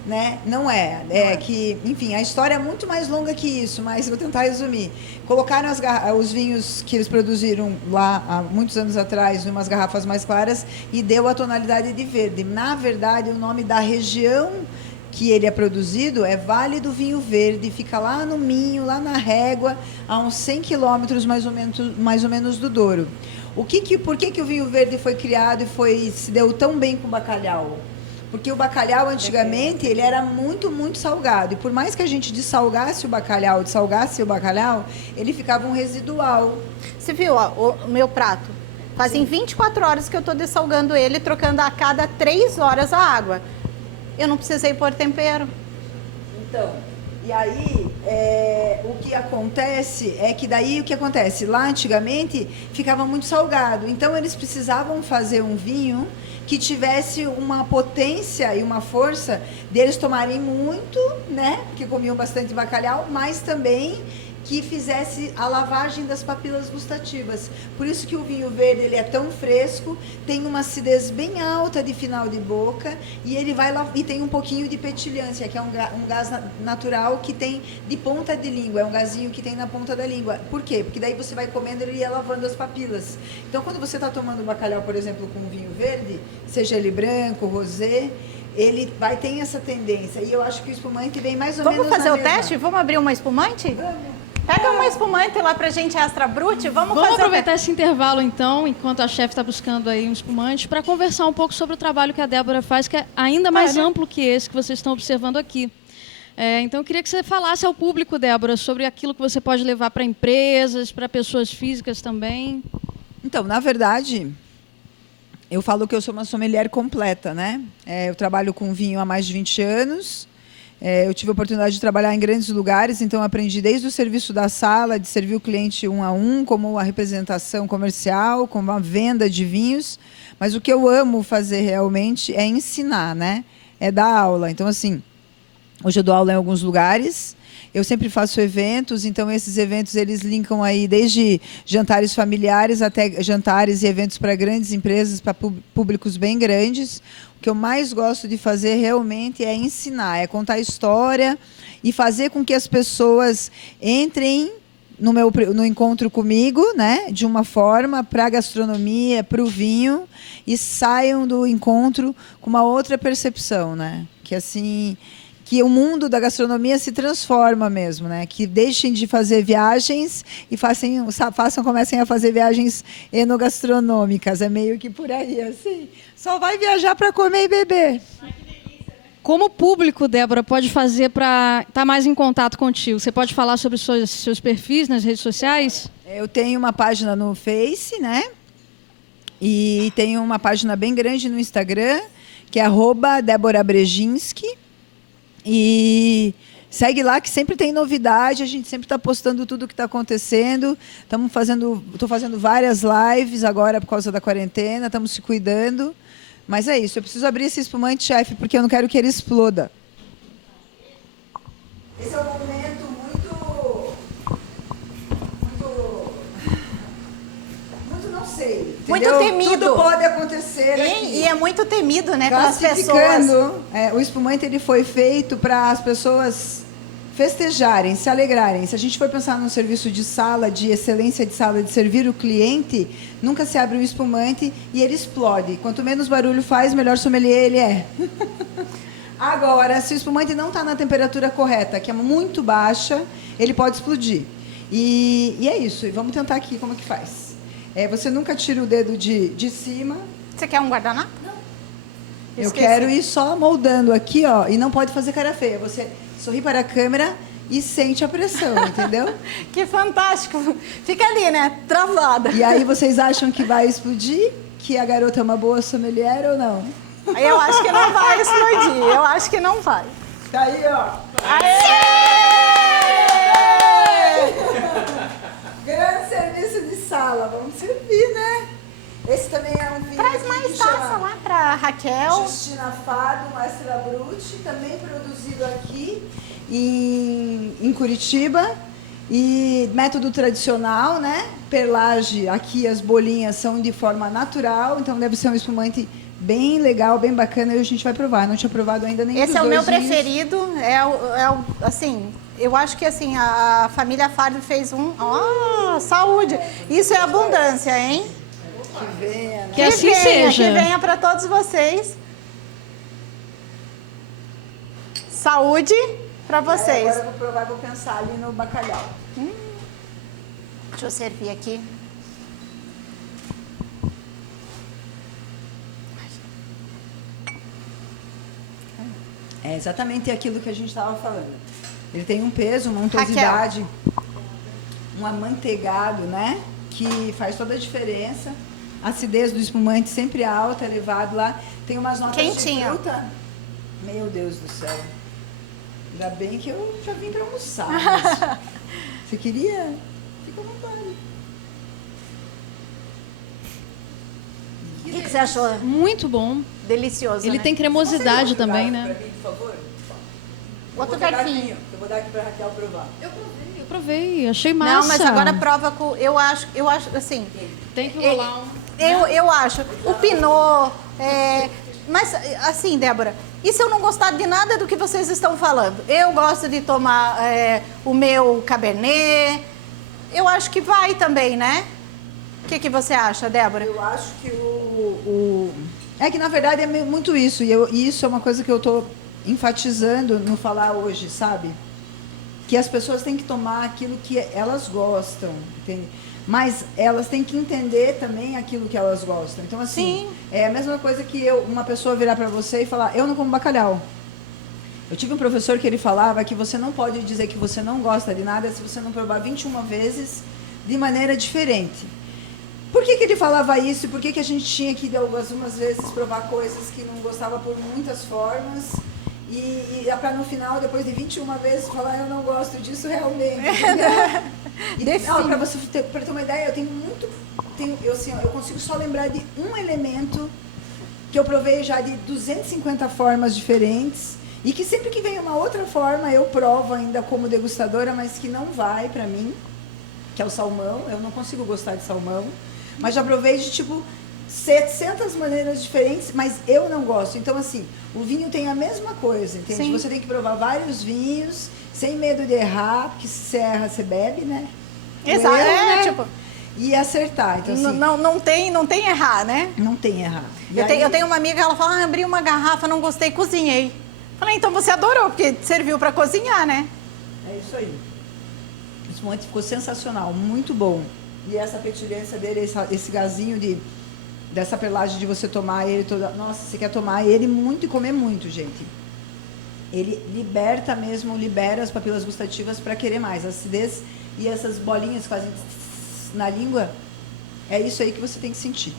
né? Não é. É que, enfim, a história é muito mais longa que isso, mas vou tentar resumir. Colocaram os vinhos que eles produziram lá há muitos anos atrás em umas garrafas mais claras e deu a tonalidade de verde. Na verdade, o nome da região que ele é produzido é Vale do Vinho Verde, fica lá no Minho, lá na Régua, a uns 100 quilômetros mais ou menos do Douro. Por que o vinho verde foi criado e se deu tão bem com o bacalhau? Porque o bacalhau, antigamente, ele era muito, muito salgado. E por mais que a gente dessalgasse o bacalhau, ele ficava um residual. Você viu ó, o meu prato? Fazem 24 horas que eu estou dessalgando ele, trocando a cada 3 horas a água. Eu não precisei pôr tempero. Então, e aí, o que acontece é que daí, lá antigamente, ficava muito salgado. Então, eles precisavam fazer um vinho que tivesse uma potência e uma força deles tomarem muito, né? Porque comiam bastante bacalhau, mas também que fizesse a lavagem das papilas gustativas. Por isso que o vinho verde ele é tão fresco, tem uma acidez bem alta de final de boca e ele vai lá e tem um pouquinho de petilhância, que é um gás natural que tem de ponta de língua, é um gazinho que tem na ponta da língua. Por quê? Porque daí você vai comendo e ele ia lavando as papilas. Então, quando você está tomando bacalhau, por exemplo, com vinho verde, seja ele branco, rosé, ele tem essa tendência. E eu acho que o espumante vem mais ou menos Vamos fazer na o teste? Vamos abrir uma espumante? Vamos. Pega uma espumante lá pra gente, extra brute. Vamos aproveitar esse intervalo, então, enquanto a chefe está buscando aí um espumante, para conversar um pouco sobre o trabalho que a Débora faz, que é ainda mais amplo que esse que vocês estão observando aqui. Então, eu queria que você falasse ao público, Débora, sobre aquilo que você pode levar para empresas, para pessoas físicas também. Então, na verdade, eu falo que eu sou uma sommelier completa, né? Eu trabalho com vinho há mais de 20 anos. Eu tive a oportunidade de trabalhar em grandes lugares, então aprendi desde o serviço da sala, de servir o cliente 1 a 1, como a representação comercial, como a venda de vinhos. Mas o que eu amo fazer realmente é ensinar, né? É dar aula. Então, assim, hoje eu dou aula em alguns lugares. Eu sempre faço eventos, então esses eventos eles linkam aí desde jantares familiares até jantares e eventos para grandes empresas, para públicos bem grandes. O que eu mais gosto de fazer realmente é ensinar, é contar história e fazer com que as pessoas entrem no encontro comigo, né, de uma forma para a gastronomia, para o vinho, e saiam do encontro com uma outra percepção, né, que assim, que o mundo da gastronomia se transforma mesmo, né, que deixem de fazer viagens e comecem a fazer viagens enogastronômicas, é meio que por aí, assim, só vai viajar para comer e beber. Como o público, Débora, pode fazer para estar mais em contato contigo? Você pode falar sobre os seus perfis nas redes sociais? Eu tenho uma página no Face, né? E tenho uma página bem grande no Instagram, que é @DéboraBrezinski. E segue lá que sempre tem novidade, a gente sempre está postando tudo o que está acontecendo. Estou fazendo várias lives agora por causa da quarentena, estamos se cuidando. Mas é isso, eu preciso abrir esse espumante, chefe, porque eu não quero que ele exploda. Esse é um momento muito não sei. Entendeu? Muito temido. Tudo pode acontecer aqui. E é muito temido, né, pelas pessoas. O espumante ele foi feito para as pessoas festejarem, se alegrarem. Se a gente for pensar num serviço de sala, de excelência de sala, de servir o cliente, nunca se abre um espumante e ele explode. Quanto menos barulho faz, melhor sommelier ele é. Agora, se o espumante não está na temperatura correta, que é muito baixa, ele pode explodir. E é isso. E vamos tentar aqui como é que faz. Você nunca tira o dedo de cima. Você quer um guardanapo? Não. Eu quero ir só moldando aqui, ó, e não pode fazer cara feia. Você sorri para a câmera e sente a pressão, entendeu? Que fantástico. Fica ali, né? Travada. E aí vocês acham que vai explodir? Que a garota é uma boa sommelier ou não? Eu acho que não vai explodir. Eu acho que não vai. Tá aí, ó. Aê! Grande serviço de sala. Vamos servir, né? Esse também é um vinho. Traz mais taça lá pra Raquel. Justina Fado, Extra Brut, também produzido aqui em Curitiba. E método tradicional, né? Perlage, aqui as bolinhas são de forma natural, então deve ser um espumante bem legal, bem bacana, e a gente vai provar. Eu não tinha provado ainda nenhum dos Esse é o meu dois vinhos. preferido. Assim, eu acho que assim, a família Fardo fez um. Saúde! Isso é abundância, hein? Que venha, né? Que assim seja. Que venha para todos vocês. Saúde para vocês. Agora eu vou provar e vou pensar ali no bacalhau. Deixa eu servir aqui. É exatamente aquilo que a gente estava falando. Ele tem um peso, uma untuosidade, um amanteigado, né? Que faz toda a diferença. A acidez do espumante sempre alta, elevado lá. Tem umas notas Quentinho. de fruta. Meu Deus do céu. Ainda bem que eu já vim para almoçar. Mas você queria? Fica à vontade. O que você achou? Muito bom. Delicioso, Ele né? tem cremosidade também, né? Para mim, por favor? Outro garfinho. Eu vou dar aqui para Raquel provar. Eu provei, achei massa. Não, mas agora prova com... Eu acho assim... Tem que rolar um... Eu acho. O Pinot... mas, assim, Débora, e se eu não gostar de nada do que vocês estão falando? Eu gosto de tomar o meu Cabernet. Eu acho que vai também, né? O que você acha, Débora? Eu acho que É que, na verdade, é muito isso. E isso é uma coisa que eu estou enfatizando no falar hoje, sabe? Que as pessoas têm que tomar aquilo que elas gostam, entende? Mas elas têm que entender também aquilo que elas gostam. Então, assim, Sim. é a mesma coisa que uma pessoa virar para você e falar, eu não como bacalhau. Eu tive um professor que ele falava que você não pode dizer que você não gosta de nada se você não provar 21 vezes de maneira diferente. Por que ele falava isso? E por que a gente tinha que, algumas vezes, provar coisas que não gostava por muitas formas? E para no final, depois de 21 vezes, falar, eu não gosto disso realmente. Para você ter uma ideia, eu consigo só lembrar de um elemento que eu provei já de 250 formas diferentes e que sempre que vem uma outra forma, eu provo ainda como degustadora, mas que não vai para mim, que é o salmão. Eu não consigo gostar de salmão, mas já provei de tipo 700 maneiras diferentes, mas eu não gosto. Então, assim, o vinho tem a mesma coisa, entende? Sim. Você tem que provar vários vinhos, sem medo de errar, porque se você erra, você bebe, né? Exato, Né? tipo... E acertar. Então, assim, não tem errar, né? não tem errar. E Eu tenho uma amiga, ela fala, abri uma garrafa, não gostei, cozinhei. Falei, então você adorou, porque serviu para cozinhar, né? É isso aí. O espumante ficou sensacional, muito bom. E essa petilhância dele, esse gazinho dessa pelagem de você tomar ele toda... Nossa, você quer tomar ele muito e comer muito, gente. Ele libera as papilas gustativas para querer mais. A acidez e essas bolinhas que fazem na língua, é isso aí que você tem que sentir.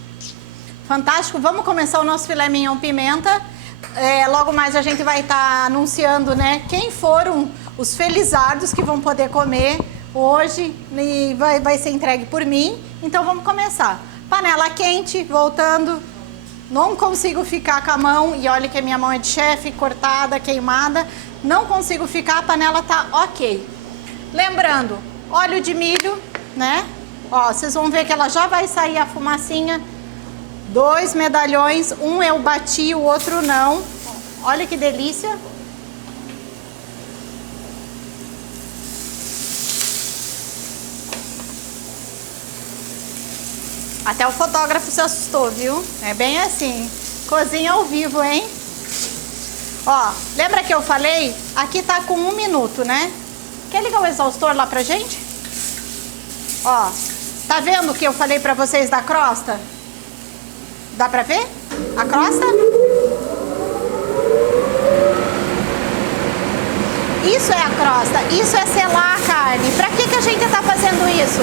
Fantástico. Vamos começar o nosso filé mignon pimenta. Logo mais a gente vai estar anunciando, né, quem foram os felizardos que vão poder comer hoje e vai ser entregue por mim. Então vamos começar. Panela quente, voltando. Não consigo ficar com a mão, e olha que a minha mão é de chefe, cortada, queimada. Não consigo ficar, a panela tá ok. Lembrando, óleo de milho, né? Ó, vocês vão ver que ela já vai sair a fumacinha. 2 medalhões, um eu bati, o outro não. Olha que delícia. Até o fotógrafo se assustou, viu? É bem assim. Cozinha ao vivo, hein? Ó, lembra que eu falei? Aqui tá com 1 minuto, né? Quer ligar o exaustor lá pra gente? Ó, tá vendo o que eu falei pra vocês da crosta? Dá pra ver? A crosta? Isso é a crosta, isso é selar a carne. Pra que a gente tá fazendo isso?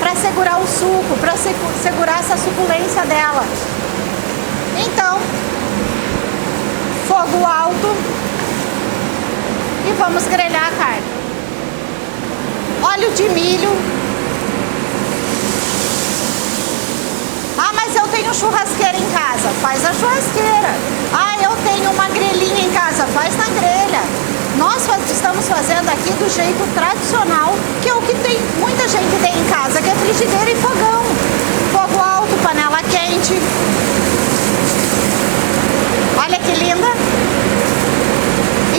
Pra segurar o suco, pra segurar essa suculência dela. Então, fogo alto e vamos grelhar a carne. Óleo de milho. Ah, mas eu tenho churrasqueira em casa. Faz a churrasqueira. Ah, eu tenho uma grelhinha em casa. Faz na grelha. Nós estamos fazendo aqui do jeito tradicional, que é o que tem muita gente tem em casa, que é frigideira e fogão. Fogo alto, panela quente. Olha que linda.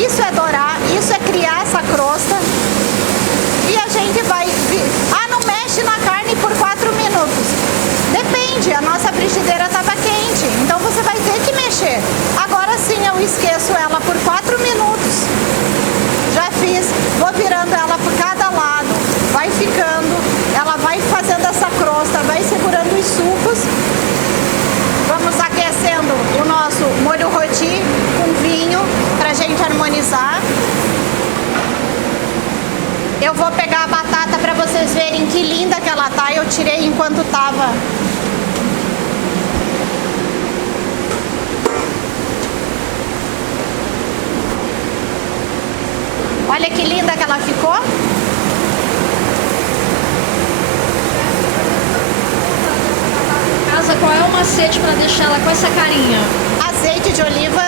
Isso é dourar, isso é criar essa crosta. E a gente vai... não mexe na carne por 4 minutos. Depende, a nossa frigideira estava quente, então você vai ter que mexer. Agora sim eu esqueço ela por 4 minutos. Já fiz, vou virando ela por cada lado, vai ficando, ela vai fazendo essa crosta, vai segurando os sucos. Vamos aquecendo o nosso molho roti com vinho para a gente harmonizar. Eu vou pegar a batata para vocês verem que linda que ela tá. Eu tirei enquanto tava. Olha que linda que ela ficou. Casa, qual é o macete para deixar ela com essa carinha? Azeite de oliva,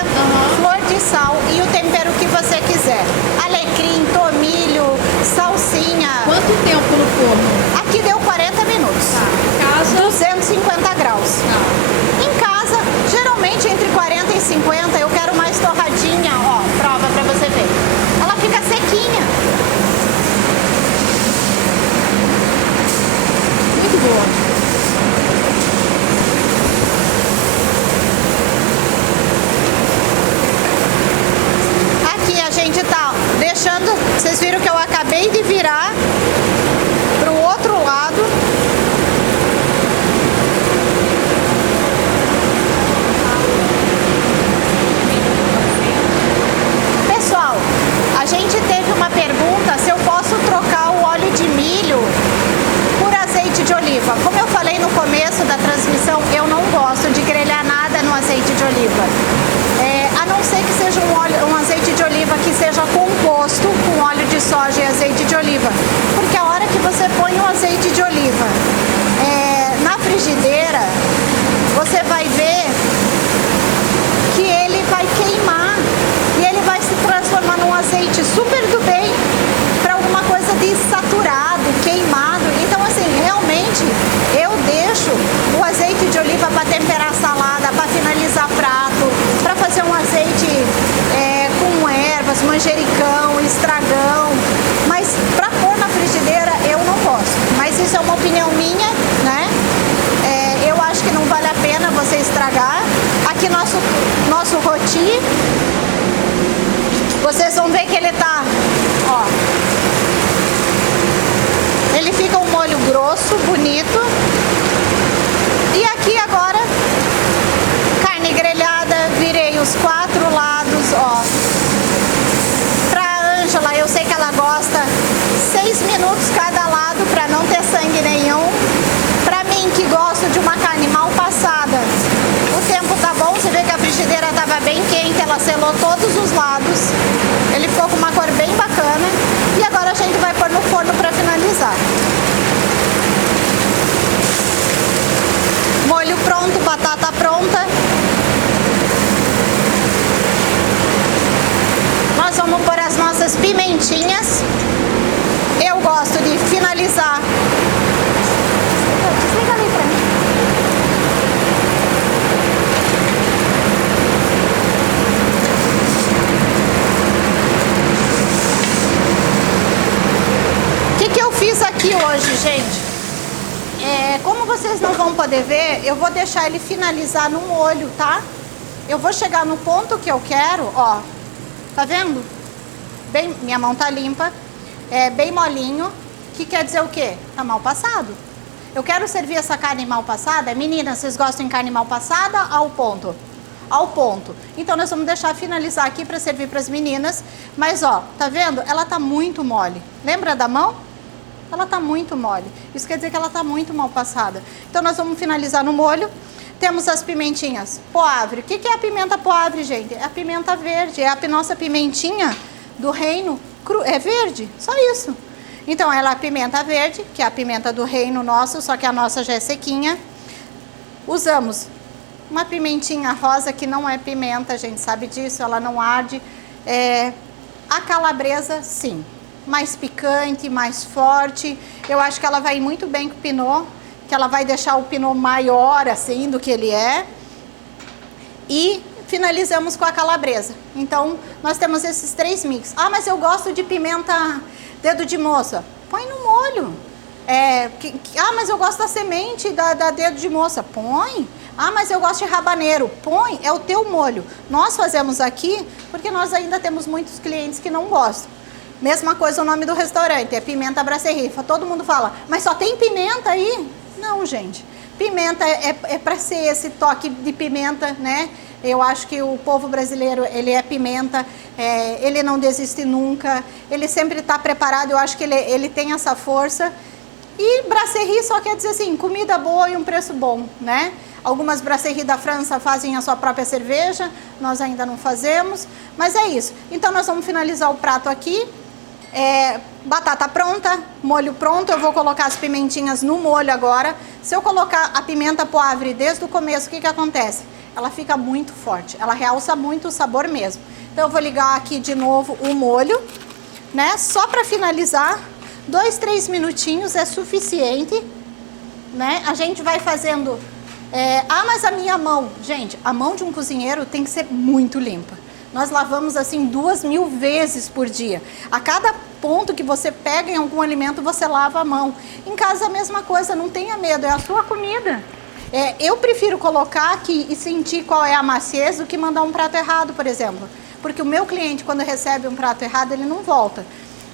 flor de sal e o tempero que você quiser. Alecrim, tomilho, salsinha. Quanto tempo no forno? Aqui deu 40 minutos. Casa? 250 graus. Em casa, geralmente entre 40 e 50, eu quero mais torradinha. Ó, prova pra você ver. Ela fica sequinha. Muito boa. A gente tá deixando, vocês viram que eu acabei de virar pro outro lado. Pessoal, a gente teve uma pergunta se eu posso trocar o óleo de milho por azeite de oliva. Como eu falei no começo da transmissão, eu não gosto de grelhar nada no azeite de oliva. A não ser que seja um azeite de oliva que seja composto com óleo de soja e azeite de oliva. Porque a hora que você põe o azeite de oliva na frigideira, você vai ver que ele vai queimar e ele vai se transformar num azeite super do bem para alguma coisa de saturado, queimado. Então, assim, realmente eu deixo o azeite de oliva para temperar salada, para finalizar prato, para fazer um azeite com ervas, manjericão, estragão. Mas para pôr na frigideira eu não gosto. Mas isso é uma opinião minha, né? Eu acho que não vale a pena você estragar. Aqui nosso roti, vocês vão ver que ele tá, ó. Ele fica um molho grosso, bonito. E aqui agora, carne grelhada, virei os 4 lados, ó. Pra Ângela, eu sei que ela gosta 6 minutos cada lado pra não ter sangue nenhum. Pra mim, que gosto de uma carne mal passada, o tempo tá bom, você vê que a frigideira tava bem quente, ela selou todos os lados. Ele ficou com uma cor bem bacana. E agora a gente vai pôr no forno pra finalizar. Molho pronto, batata pronta. Nós vamos pôr as nossas pimentinhas. Eu gosto de finalizar. Desliga ali pra mim. O que eu fiz aqui hoje, gente? Como vocês não vão poder ver, eu vou deixar ele finalizar no molho, tá? Eu vou chegar no ponto que eu quero, ó. Tá vendo? Minha mão tá limpa, bem molinho. Que quer dizer o quê? Tá mal passado. Eu quero servir essa carne mal passada. Meninas, vocês gostam de carne mal passada ao ponto? Ao ponto. Então nós vamos deixar finalizar aqui para servir para as meninas. Mas ó, tá vendo? Ela tá muito mole. Lembra da mão? Ela tá muito mole. Isso quer dizer que ela tá muito mal passada. Então nós vamos finalizar no molho. Temos as pimentinhas poavre. O que é a pimenta poavre, gente? É a pimenta verde. É a nossa pimentinha do reino. É verde. Só isso. Então ela é a pimenta verde, que é a pimenta do reino nosso, só que a nossa já é sequinha. Usamos uma pimentinha rosa, que não é pimenta, a gente sabe disso, ela não arde. A calabresa, sim. Mais picante, mais forte. Eu acho que ela vai ir muito bem com o pinot, que ela vai deixar o pinot maior assim do que ele é. E finalizamos com a calabresa. Então, nós temos esses 3 mix. Ah, mas eu gosto de pimenta dedo de moça. Põe no molho. Mas eu gosto da semente da dedo de moça. Põe. Ah, mas eu gosto de rabaneiro. Põe. É o teu molho. Nós fazemos aqui porque nós ainda temos muitos clientes que não gostam. Mesma coisa o nome do restaurante, é Pimenta Brasserie. Todo mundo fala, mas só tem pimenta aí? Não, gente. Pimenta é para ser esse toque de pimenta, né? Eu acho que o povo brasileiro, ele é pimenta, ele não desiste nunca, ele sempre está preparado, eu acho que ele tem essa força. E brasserie só quer dizer assim, comida boa e um preço bom, né? Algumas brasseries da França fazem a sua própria cerveja, nós ainda não fazemos, mas é isso. Então nós vamos finalizar o prato aqui. Batata pronta, molho pronto, eu vou colocar as pimentinhas no molho agora. Se eu colocar a pimenta poivre desde o começo, o que acontece? Ela fica muito forte, ela realça muito o sabor mesmo. Então eu vou ligar aqui de novo o molho, né? Só para finalizar, 2, 3 minutinhos é suficiente, né? A gente vai fazendo... mas a minha mão... Gente, a mão de um cozinheiro tem que ser muito limpa. Nós lavamos assim 2.000 vezes por dia. A cada ponto que você pega em algum alimento, você lava a mão. Em casa a mesma coisa, não tenha medo, é a sua comida. Eu prefiro colocar aqui e sentir qual é a maciez do que mandar um prato errado, por exemplo. Porque o meu cliente, quando recebe um prato errado, ele não volta.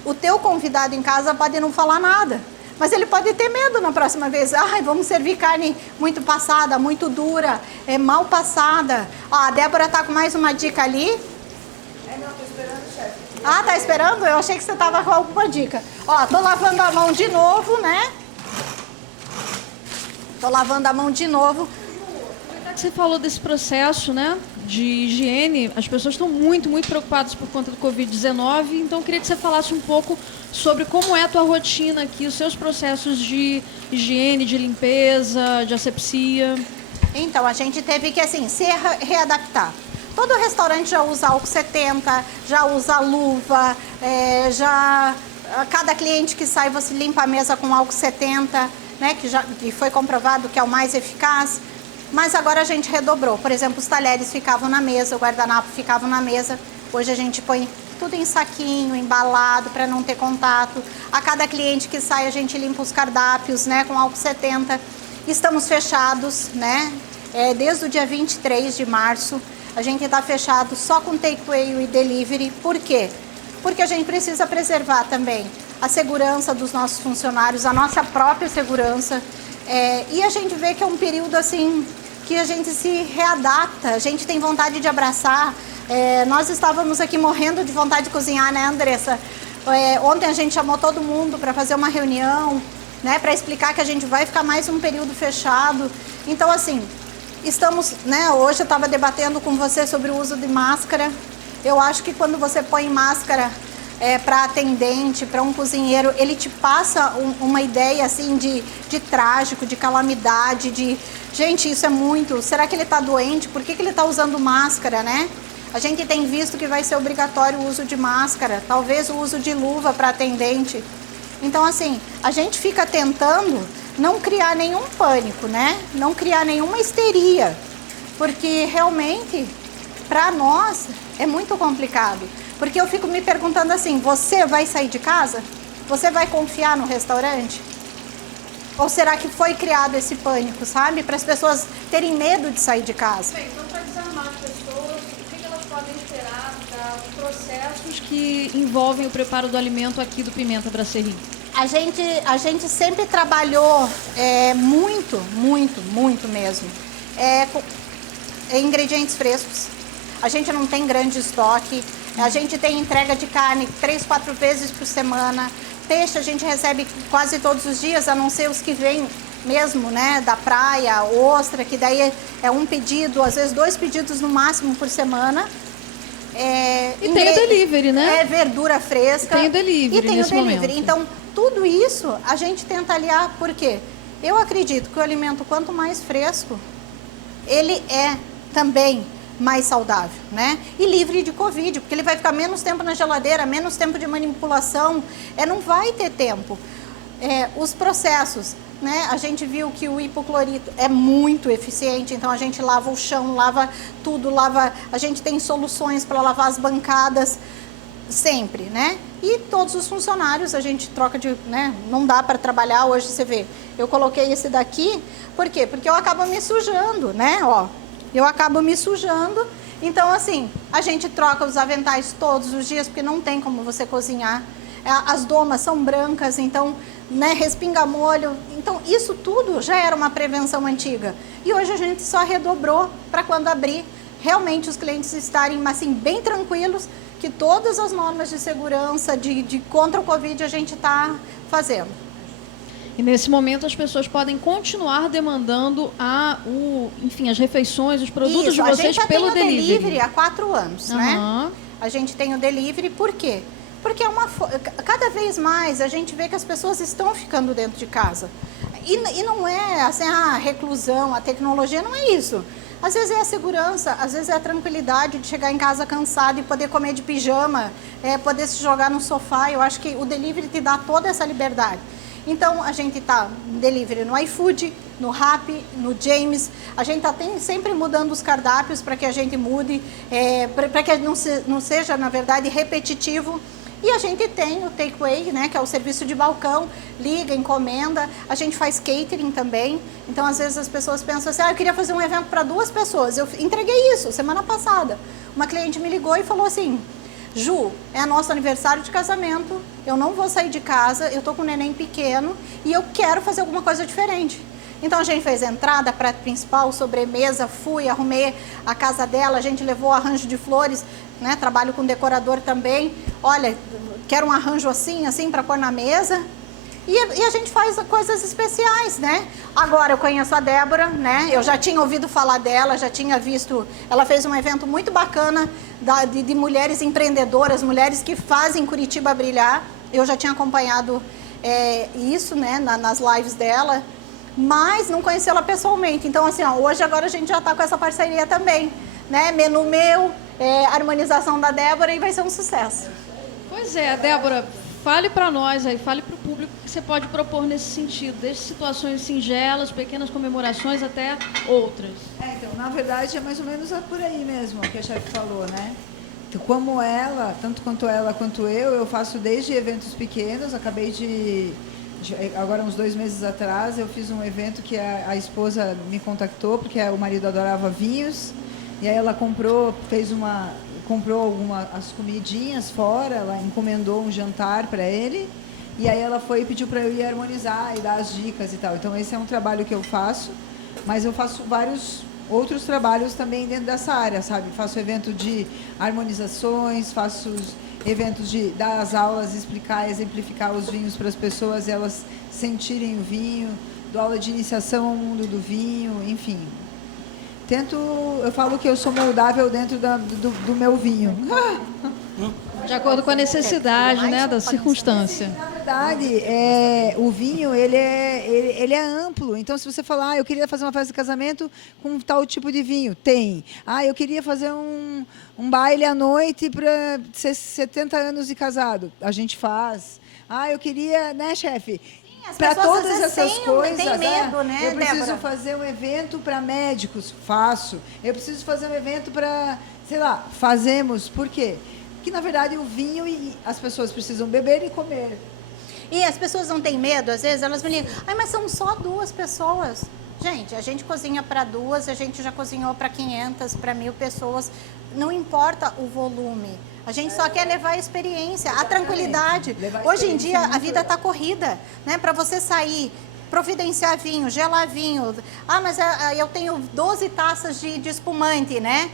O teu convidado em casa pode não falar nada, mas ele pode ter medo na próxima vez. Ai, vamos servir carne muito passada, muito dura, mal passada. Ó, a Débora tá com mais uma dica ali. Não, tô esperando, chefe. Ah, tá esperando? Eu achei que você tava com alguma dica. Ó, tô lavando a mão de novo, né? Tô lavando a mão de novo. Você falou desse processo, né, de higiene. As pessoas estão muito, muito preocupadas por conta do Covid-19. Então, eu queria que você falasse um pouco sobre como é a tua rotina aqui, os seus processos de higiene, de limpeza, de asepsia. Então, a gente teve que, assim, se readaptar. Todo restaurante já usa álcool 70, já usa luva, cada cliente que sai, você limpa a mesa com álcool 70, né, que foi comprovado que é o mais eficaz. Mas agora a gente redobrou. Por exemplo, os talheres ficavam na mesa, o guardanapo ficava na mesa. Hoje a gente põe tudo em saquinho, embalado, para não ter contato. A cada cliente que sai, a gente limpa os cardápios, né, com álcool 70. Estamos fechados, né? Desde o dia 23 de março, a gente está fechado só com takeaway e delivery. Por quê? Porque a gente precisa preservar também a segurança dos nossos funcionários, a nossa própria segurança. E a gente vê que é um período assim que a gente se readapta, a gente tem vontade de abraçar. Nós estávamos aqui morrendo de vontade de cozinhar, né, Andressa? Ontem a gente chamou todo mundo para fazer uma reunião, né, para explicar que a gente vai ficar mais um período fechado. Então, assim, estamos, né, hoje eu estava debatendo com você sobre o uso de máscara. Eu acho que quando você põe máscara para atendente, para um cozinheiro, ele te passa uma ideia assim de trágico, de calamidade, de... Gente, isso é muito... Será que ele está doente? Por que ele está usando máscara, né? A gente tem visto que vai ser obrigatório o uso de máscara, talvez o uso de luva para atendente. Então, assim, a gente fica tentando não criar nenhum pânico, né? Não criar nenhuma histeria, porque realmente, para nós, é muito complicado. Porque eu fico me perguntando assim, você vai sair de casa? Você vai confiar no restaurante? Ou será que foi criado esse pânico, sabe? Para as pessoas terem medo de sair de casa. Bem, então para desarmar as pessoas, o que elas podem esperar dos processos que envolvem o preparo do alimento aqui do Pimenta Brasserie? A gente sempre trabalhou muito mesmo. Ingredientes frescos. A gente não tem grande estoque. A gente tem entrega de carne 3, 4 vezes por semana. Peixe a gente recebe quase todos os dias, a não ser os que vêm mesmo, né, da praia, ostra, que daí é um pedido, às vezes 2 pedidos no máximo por semana. E tem o delivery, né? Verdura fresca. Tem o delivery nesse momento. Então, tudo isso a gente tenta aliar, porque eu acredito que o alimento, quanto mais fresco, ele é também mais saudável, né? E livre de Covid, porque ele vai ficar menos tempo na geladeira, menos tempo de manipulação, não vai ter tempo. Os processos, né? A gente viu que o hipoclorito é muito eficiente, então a gente lava o chão, lava tudo, a gente tem soluções para lavar as bancadas sempre, né? E todos os funcionários a gente troca de, né? Não dá para trabalhar hoje, você vê. Eu coloquei esse daqui, por quê? Porque eu acabo me sujando, né? Ó, eu acabo me sujando. Então, assim, a gente troca os aventais todos os dias, porque não tem como você cozinhar. As domas são brancas, então, né, respinga molho. Então, isso tudo já era uma prevenção antiga. E hoje a gente só redobrou para quando abrir, realmente os clientes estarem, assim, bem tranquilos, que todas as normas de segurança, de contra o Covid, a gente está fazendo. E nesse momento as pessoas podem continuar demandando enfim, as refeições, os produtos de vocês pelo delivery. A gente já tem o delivery há 4 anos, né? A gente tem o delivery, por quê? Porque cada vez mais a gente vê que as pessoas estão ficando dentro de casa. E não é assim, a reclusão, a tecnologia, não é isso. Às vezes é a segurança, às vezes é a tranquilidade de chegar em casa cansado e poder comer de pijama, poder se jogar no sofá. Eu acho que o delivery te dá toda essa liberdade. Então, a gente está delivery no iFood, no Rappi, no James. A gente está sempre mudando os cardápios para que a gente mude, para que não seja, na verdade, repetitivo. E a gente tem o takeaway, né, que é o serviço de balcão, liga, encomenda. A gente faz catering também. Então, às vezes, as pessoas pensam assim, eu queria fazer um evento para 2 pessoas. Eu entreguei isso semana passada. Uma cliente me ligou e falou assim, Ju, é nosso aniversário de casamento, eu não vou sair de casa, eu tô com um neném pequeno e eu quero fazer alguma coisa diferente. Então a gente fez a entrada, prato principal, sobremesa, arrumei a casa dela, a gente levou arranjo de flores, né? Trabalho com decorador também. Olha, quero um arranjo assim para pôr na mesa. E a gente faz coisas especiais, né? Agora eu conheço a Débora, né? Eu já tinha ouvido falar dela, já tinha visto. Ela fez um evento muito bacana de mulheres empreendedoras, mulheres que fazem Curitiba brilhar. Eu já tinha acompanhado isso, né? Nas lives dela, mas não conheci ela pessoalmente. Então, assim, hoje agora a gente já está com essa parceria também, né? Menu meu, harmonização da Débora e vai ser um sucesso. Pois é, Débora. Fale para nós aí, fale para o público o que você pode propor nesse sentido, desde situações singelas, pequenas comemorações até outras. Então, na verdade, é mais ou menos por aí mesmo que a chefe falou, né? Então, como ela, tanto quanto ela quanto eu faço desde eventos pequenos, agora uns 2 meses atrás, eu fiz um evento que a esposa me contactou, porque o marido adorava vinhos, e aí ela comprou as comidinhas fora, ela encomendou um jantar para ele, e aí ela foi e pediu para eu ir harmonizar e dar as dicas e tal. Então esse é um trabalho que eu faço, mas eu faço vários outros trabalhos também dentro dessa área, sabe? Faço evento de harmonizações, faço eventos de dar as aulas, explicar, exemplificar os vinhos para as pessoas, elas sentirem o vinho, dou aula de iniciação ao mundo do vinho, enfim. Eu falo que eu sou moldável dentro do meu vinho. De acordo com a necessidade, né, da circunstância. Na verdade, o vinho, ele é amplo. Então, se você falar, eu queria fazer uma festa de casamento com tal tipo de vinho, tem. Eu queria fazer um baile à noite para 70 anos de casado, a gente faz. Eu queria, né, chefe? Para todas essas coisas, tem medo, né, eu preciso Débora? fazer um evento para médicos, faço. Eu preciso fazer um evento para, sei lá, fazemos. Por quê? Porque, na verdade, o vinho as pessoas precisam beber e comer. E as pessoas não têm medo, às vezes, elas me ligam, mas são só 2 pessoas. Gente, a gente cozinha para 2, a gente já cozinhou para 500, para 1.000 pessoas. Não importa o volume. A gente só quer levar a experiência, a tranquilidade. Hoje em dia, a vida está corrida, né? Para você sair, providenciar vinho, gelar vinho. Mas eu tenho 12 taças de espumante, né?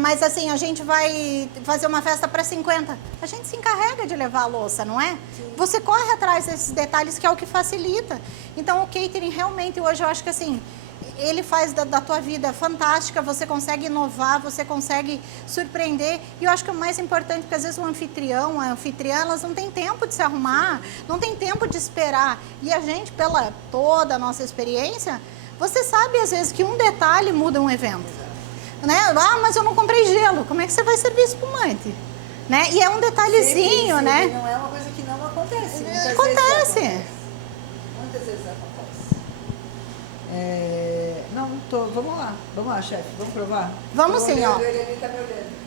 Mas assim, a gente vai fazer uma festa para 50. A gente se encarrega de levar a louça, não é? Sim. Você corre atrás desses detalhes, que é o que facilita. Então, o catering realmente, hoje, eu acho que assim, ele faz da tua vida fantástica, você consegue inovar, você consegue surpreender. E eu acho que o mais importante, porque às vezes o anfitrião, a anfitriã, elas não têm tempo de se arrumar, não tem tempo de esperar. E a gente, pela toda a nossa experiência, você sabe às vezes que um detalhe muda um evento. Né? Mas eu não comprei gelo, como é que você vai servir espumante? Né? E é um detalhezinho, né? Não é uma coisa que não acontece. Acontece. Quantas vezes acontece? Não, não tô. Vamos lá, chefe. Vamos provar? Vamos sim, ó. Ele tá me olhando.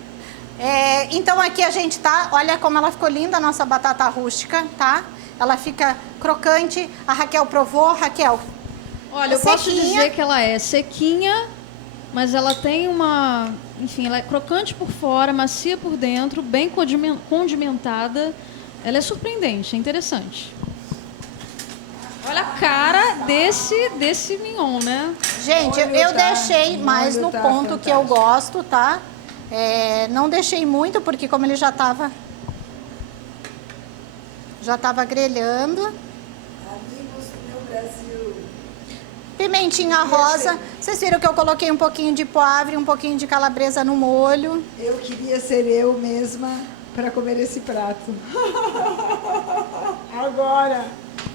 Então aqui a gente tá, olha como ela ficou linda a nossa batata rústica, tá? Ela fica crocante. A Raquel provou, Raquel. Olha, eu posso dizer que ela é sequinha, mas ela tem uma... Enfim, ela é crocante por fora, macia por dentro, bem condimentada. Ela é surpreendente, é interessante. Olha a cara desse mignon, né? Gente, eu deixei mais no ponto que eu gosto, tá? Não deixei muito, porque como ele já estava grelhando. Amigos do meu Brasil. Pimentinha rosa. Vocês viram que eu coloquei um pouquinho de poivre, um pouquinho de calabresa no molho. Eu queria ser eu mesma para comer esse prato. Agora.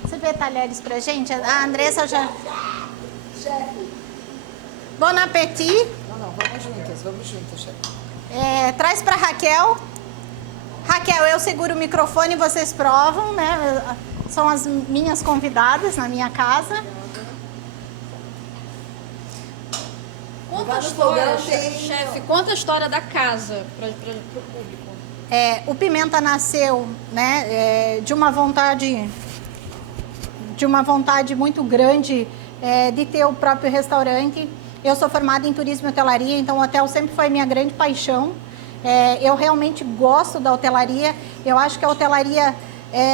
Você vê talheres pra gente? A Andressa já... Chefe. Bon appétit. Não, vamos juntas, chefe. Traz pra Raquel. Raquel, eu seguro o microfone e vocês provam, né? São as minhas convidadas na minha casa. Conta a história, chefe, conta a história da casa para o público. O Pimenta nasceu, né, de uma vontade muito grande de ter o próprio restaurante. Eu sou formada em turismo e hotelaria, então o hotel sempre foi minha grande paixão. Eu realmente gosto da hotelaria. Eu acho que a hotelaria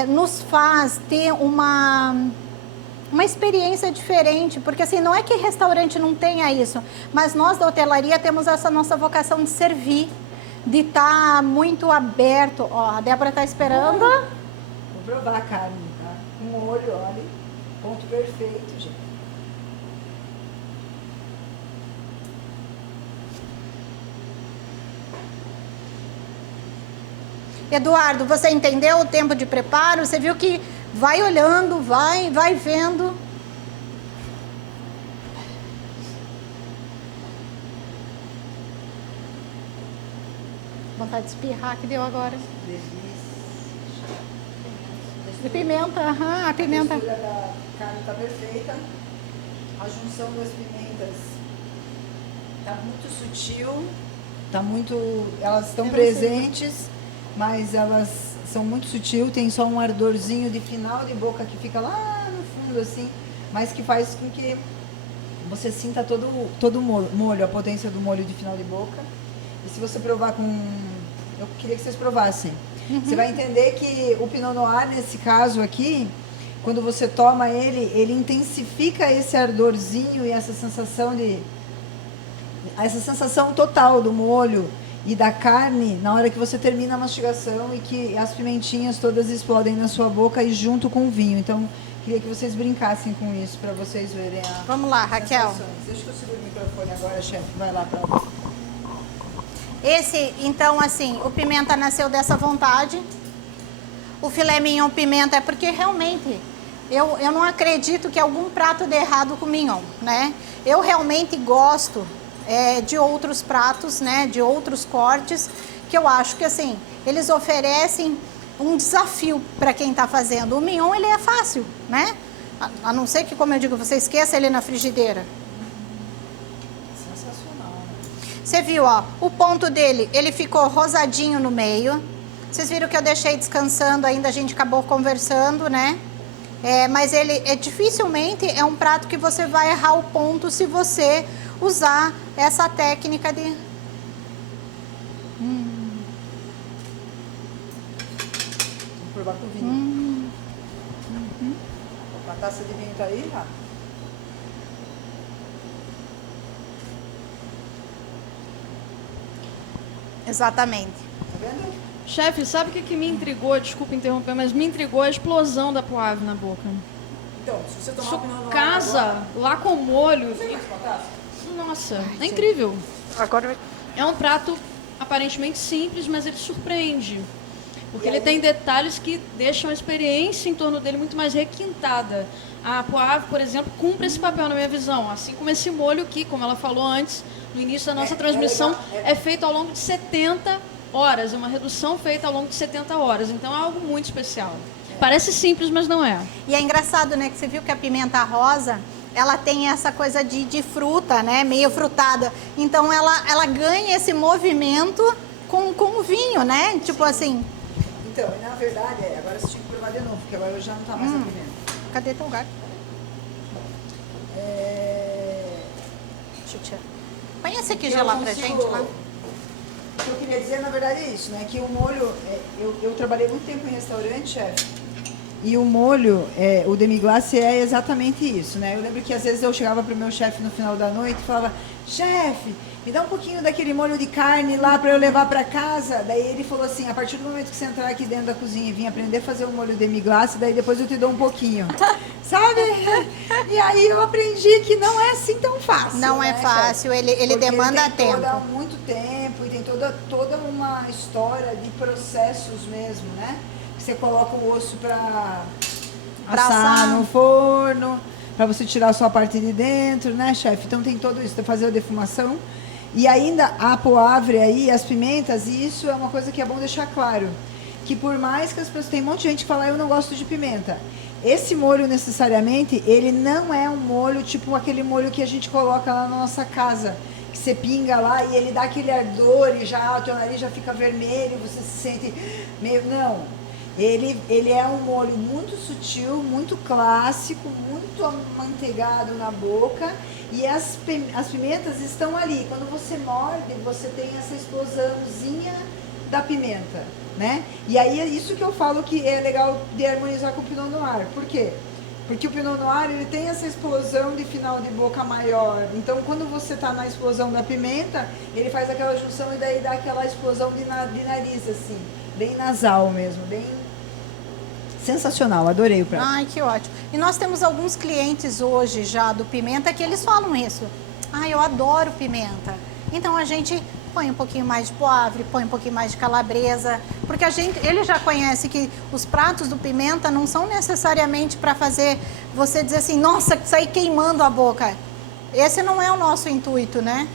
nos faz ter uma experiência diferente, porque assim, não é que restaurante não tenha isso, mas nós da hotelaria temos essa nossa vocação de servir, de estar muito aberto. Ó, a Débora está esperando. Vou provar a carne, tá? Com o olho, olha. Ponto perfeito, gente. Eduardo, você entendeu o tempo de preparo? Você viu que vai olhando, vai vendo. Vontade de espirrar que deu agora. De pimenta, a pimenta. A textura da carne está perfeita. A junção das pimentas está muito sutil. Elas estão presentes, mas elas são muito sutil. Tem só um ardorzinho de final de boca que fica lá no fundo, assim, mas que faz com que você sinta todo o molho, a potência do molho de final de boca. E se você provar eu queria que vocês provassem. Você vai entender que o Pinot Noir, nesse caso aqui, quando você toma ele intensifica esse ardorzinho e essa sensação total do molho e da carne na hora que você termina a mastigação e que as pimentinhas todas explodem na sua boca e junto com o vinho. Então, queria que vocês brincassem com isso para vocês verem Vamos lá, Raquel. Deixa que eu seguro o microfone agora, chefe. Vai lá para... Então, assim, o Pimenta nasceu dessa vontade. O filé mignon pimenta é porque realmente eu não acredito que algum prato dê errado com mignon, né? Eu realmente gosto de outros pratos, né? De outros cortes, que eu acho que, assim, eles oferecem um desafio para quem está fazendo. O mignon, ele é fácil, né? A não ser que, como eu digo, você esqueça ele na frigideira. Você viu, ó, o ponto dele, ele ficou rosadinho no meio. Vocês viram que eu deixei descansando ainda, a gente acabou conversando, né? Mas ele dificilmente é um prato que você vai errar o ponto se você usar essa técnica de... Vamos provar com vinho. A taça de vinho tá aí, Rafa? Exatamente. Tá vendo? Chefe, sabe o que me intrigou? Desculpa interromper, mas me intrigou a explosão da poivre na boca. Então, se você tomar Isso um Pinot Noir casa agora, lá com molho. você mais uma taça? Nossa, é incrível. Agora... É um prato aparentemente simples, mas ele surpreende. Porque ele tem detalhes que deixam a experiência em torno dele muito mais requintada. A poivre, por exemplo, cumpre esse papel na minha visão. Assim como esse molho que, como ela falou antes, no início da nossa transmissão, é feito ao longo de 70 horas. É uma redução feita ao longo de 70 horas. Então é algo muito especial. Parece simples, mas não é. E é engraçado, né, que você viu que a pimenta rosa, ela tem essa coisa de fruta, né, meio frutada. Então ela ganha esse movimento com o vinho, né? Tipo assim... Então, na verdade, agora você tinha que provar de novo, porque agora já não tá mais a pimenta. Cadê teu lugar? Deixa eu tirar. Põe esse aqui gelar pra gente lá. O que eu queria dizer, na verdade, é isso, né? Que o molho... eu trabalhei muito tempo em restaurante, chefe. E o molho, o demi-glace é exatamente isso, né? Eu lembro que às vezes eu chegava pro meu chefe no final da noite e falava: chefe, me dá um pouquinho daquele molho de carne lá para eu levar para casa. Daí ele falou assim: a partir do momento que você entrar aqui dentro da cozinha e vir aprender a fazer o molho demi-glace, daí depois eu te dou um pouquinho. Sabe? E aí eu aprendi que não é assim tão fácil. Não é fácil, ele demanda ele tem tempo. Muito tempo e tem toda uma história de processos mesmo, né? Você coloca o osso para assar no forno, para você tirar só a parte de dentro, né, chefe? Então tem todo isso, fazer a defumação. E ainda a poavre aí, as pimentas, e isso é uma coisa que é bom deixar claro. Que por mais que as pessoas... Tem um monte de gente que fala: eu não gosto de pimenta. Esse molho, necessariamente, ele não é um molho tipo aquele molho que a gente coloca lá na nossa casa. Que você pinga lá e ele dá aquele ardor e já o teu nariz já fica vermelho, você se sente meio... Não. Ele é um molho muito sutil, muito clássico, muito amanteigado na boca, e as pimentas estão ali. Quando você morde, você tem essa explosãozinha da pimenta, né? E aí é isso que eu falo que é legal de harmonizar com o Pinot Noir. Por quê? Porque o Pinot Noir, ele tem essa explosão de final de boca maior. Então, quando você está na explosão da pimenta, ele faz aquela junção e daí dá aquela explosão de nariz, assim, bem nasal mesmo, bem... Sensacional, adorei o prato. Ai, que ótimo. E nós temos alguns clientes hoje já do pimenta que eles falam isso. Ai, eu adoro pimenta. Então a gente põe um pouquinho mais de poavre, põe um pouquinho mais de calabresa, porque ele já conhece que os pratos do pimenta não são necessariamente para fazer você dizer assim: nossa, sair queimando a boca. Esse não é o nosso intuito, né?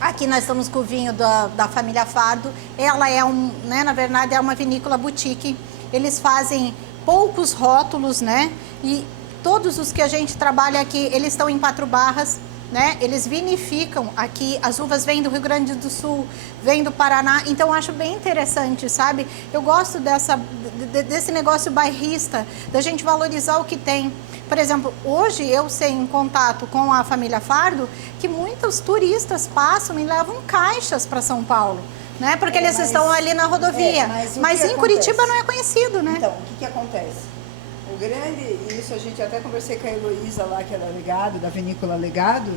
Aqui nós estamos com o vinho da família Fardo. Ela é né, na verdade é uma vinícola boutique. Eles fazem poucos rótulos, né? E todos os que a gente trabalha aqui, eles estão em 4 barras, né? Eles vinificam aqui, as uvas vêm do Rio Grande do Sul, vêm do Paraná, então eu acho bem interessante, sabe? Eu gosto desse negócio bairrista, da gente valorizar o que tem. Por exemplo, hoje eu sei em contato com a família Fardo que muitos turistas passam e levam caixas para São Paulo, né? Porque eles estão ali na rodovia, mas em Curitiba não é conhecido, né? Então, o que acontece? O grande, isso a gente até conversei com a Heloísa lá, que é da Legado, da Vinícola Legado,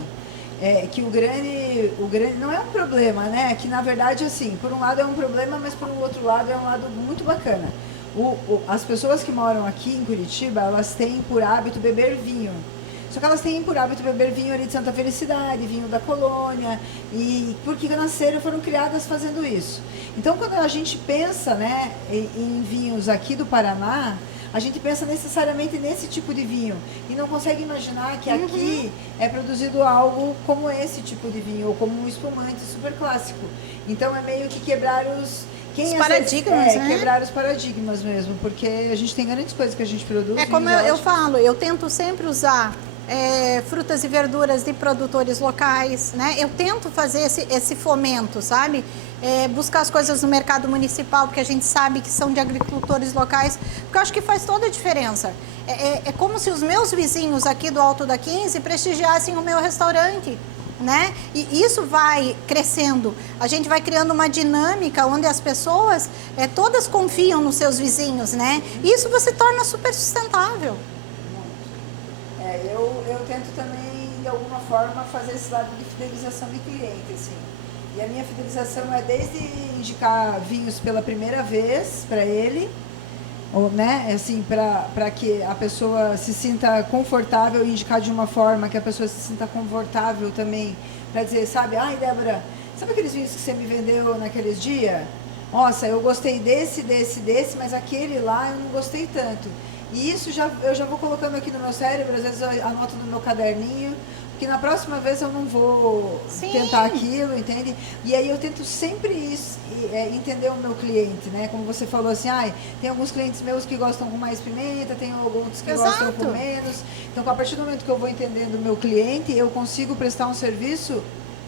que o grande não é um problema, né? Que na verdade, assim, por um lado é um problema, mas por um outro lado é um lado muito bacana. As pessoas que moram aqui em Curitiba, elas têm por hábito beber vinho. Só que elas têm por hábito beber vinho ali de Santa Felicidade, vinho da Colônia, e porque nasceram, foram criadas fazendo isso. Então, quando a gente pensa, né, em vinhos aqui do Paraná, a gente pensa necessariamente nesse tipo de vinho e não consegue imaginar que aqui é produzido algo como esse tipo de vinho, ou como um espumante super clássico. Então, é meio que quebrar os paradigmas, né? Quebrar os paradigmas mesmo, porque a gente tem grandes coisas que a gente produz. É como eu falo, eu tento sempre usar frutas e verduras de produtores locais, né? Eu tento fazer esse fomento, sabe? Buscar as coisas no mercado municipal, porque a gente sabe que são de agricultores locais, porque eu acho que faz toda a diferença. É como se os meus vizinhos aqui do Alto da 15 prestigiassem o meu restaurante, né? E isso vai crescendo, a gente vai criando uma dinâmica onde as pessoas todas confiam nos seus vizinhos, né? E isso você torna super sustentável. Eu tento também, de alguma forma, fazer esse lado de fidelização de cliente, assim. E a minha fidelização é desde indicar vinhos pela primeira vez para ele, ou, né, assim, para que a pessoa se sinta confortável e indicar de uma forma que a pessoa se sinta confortável também, para dizer, sabe, ai, Débora, sabe aqueles vinhos que você me vendeu naqueles dias? Nossa, eu gostei desse, mas aquele lá eu não gostei tanto. E isso eu já vou colocando aqui no meu cérebro, às vezes eu anoto no meu caderninho, que na próxima vez eu não vou tentar aquilo, entende? E aí eu tento sempre entender o meu cliente, né? Como você falou assim, tem alguns clientes meus que gostam com mais pimenta, tem alguns que gostam com menos. Então, a partir do momento que eu vou entendendo o meu cliente, eu consigo prestar um serviço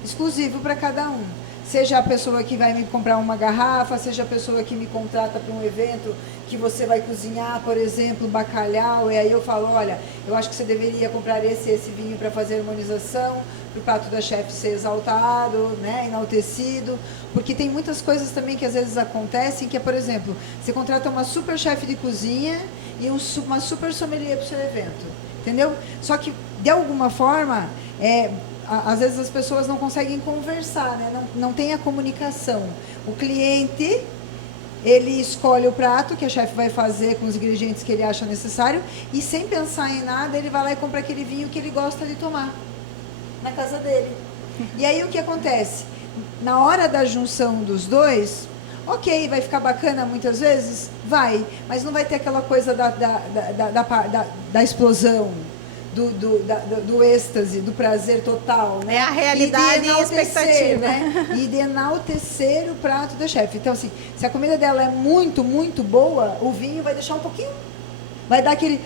exclusivo para cada um. Seja a pessoa que vai me comprar uma garrafa, seja a pessoa que me contrata para um evento que você vai cozinhar, por exemplo, bacalhau, e aí eu falo, olha, eu acho que você deveria comprar esse vinho para fazer harmonização, para o prato da chefe ser exaltado, né, enaltecido, porque tem muitas coisas também que às vezes acontecem, que é, por exemplo, você contrata uma super chefe de cozinha e uma super sommelier para o seu evento, entendeu? Só que, de alguma forma, às vezes as pessoas não conseguem conversar, né? Não tem a comunicação. O cliente, ele escolhe o prato que a chefe vai fazer com os ingredientes que ele acha necessário e sem pensar em nada, ele vai lá e compra aquele vinho que ele gosta de tomar na casa dele. E aí o que acontece? Na hora da junção dos dois, ok, vai ficar bacana muitas vezes? Vai, mas não vai ter aquela coisa da explosão. Do êxtase, do prazer total, né? É a realidade e a expectativa. Né? E de enaltecer o prato da chefe. Então, assim, se a comida dela é muito, muito boa, o vinho vai deixar um pouquinho, vai dar aquele,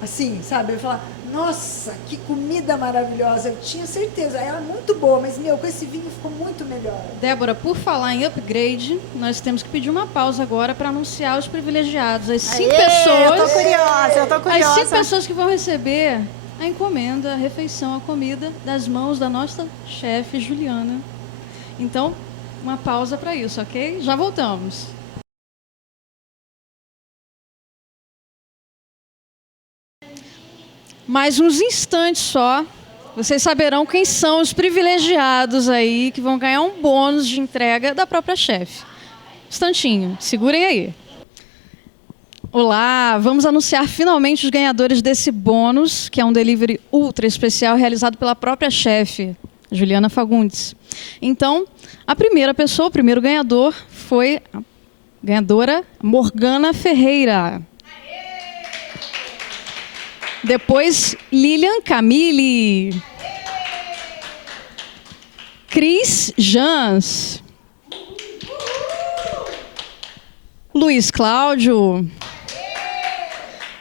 assim, sabe? Vai falar, nossa, que comida maravilhosa, eu tinha certeza, ela é muito boa, mas, com esse vinho ficou muito melhor. Débora, por falar em upgrade, nós temos que pedir uma pausa agora para anunciar os privilegiados. As 5 pessoas... Eu tô curiosa. As 5 pessoas que vão receber a encomenda, a refeição, a comida das mãos da nossa chefe Juliana. Então, uma pausa para isso, ok? Já voltamos. Mais uns instantes só, vocês saberão quem são os privilegiados aí que vão ganhar um bônus de entrega da própria chefe. Instantinho, segurem aí. Olá, vamos anunciar finalmente os ganhadores desse bônus, que é um delivery ultra especial realizado pela própria chefe, Juliana Fagundes. Então, a primeira pessoa, o primeiro ganhador, foi a ganhadora Morgana Ferreira. Depois, Lilian Camille. Cris Jans. Luiz Cláudio.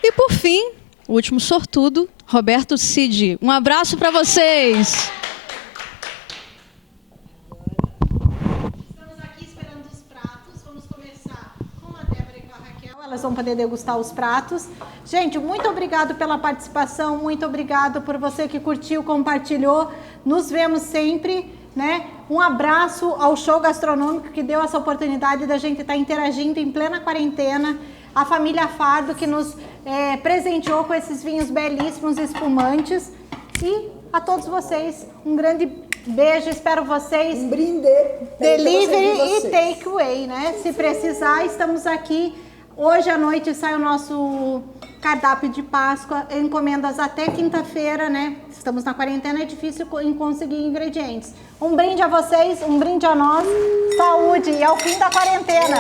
E, por fim, o último sortudo, Roberto Cid. Um abraço para vocês. Estamos aqui esperando os pratos. Vamos começar com a Débora e com a Raquel. Elas vão poder degustar os pratos. Gente, muito obrigado pela participação. Muito obrigado por você que curtiu, compartilhou. Nos vemos sempre, né? Um abraço ao Show Gastronômico que deu essa oportunidade da gente estar interagindo em plena quarentena. A família Fardo que nos presenteou com esses vinhos belíssimos e espumantes. E a todos vocês, um grande beijo, espero vocês. Um brinde. Delivery e takeaway, né? Se precisar, estamos aqui. Hoje à noite sai o nosso cardápio de Páscoa, encomendas até quinta-feira, né? Estamos na quarentena, é difícil em conseguir ingredientes. Um brinde a vocês, um brinde a nós. Saúde e ao fim da quarentena.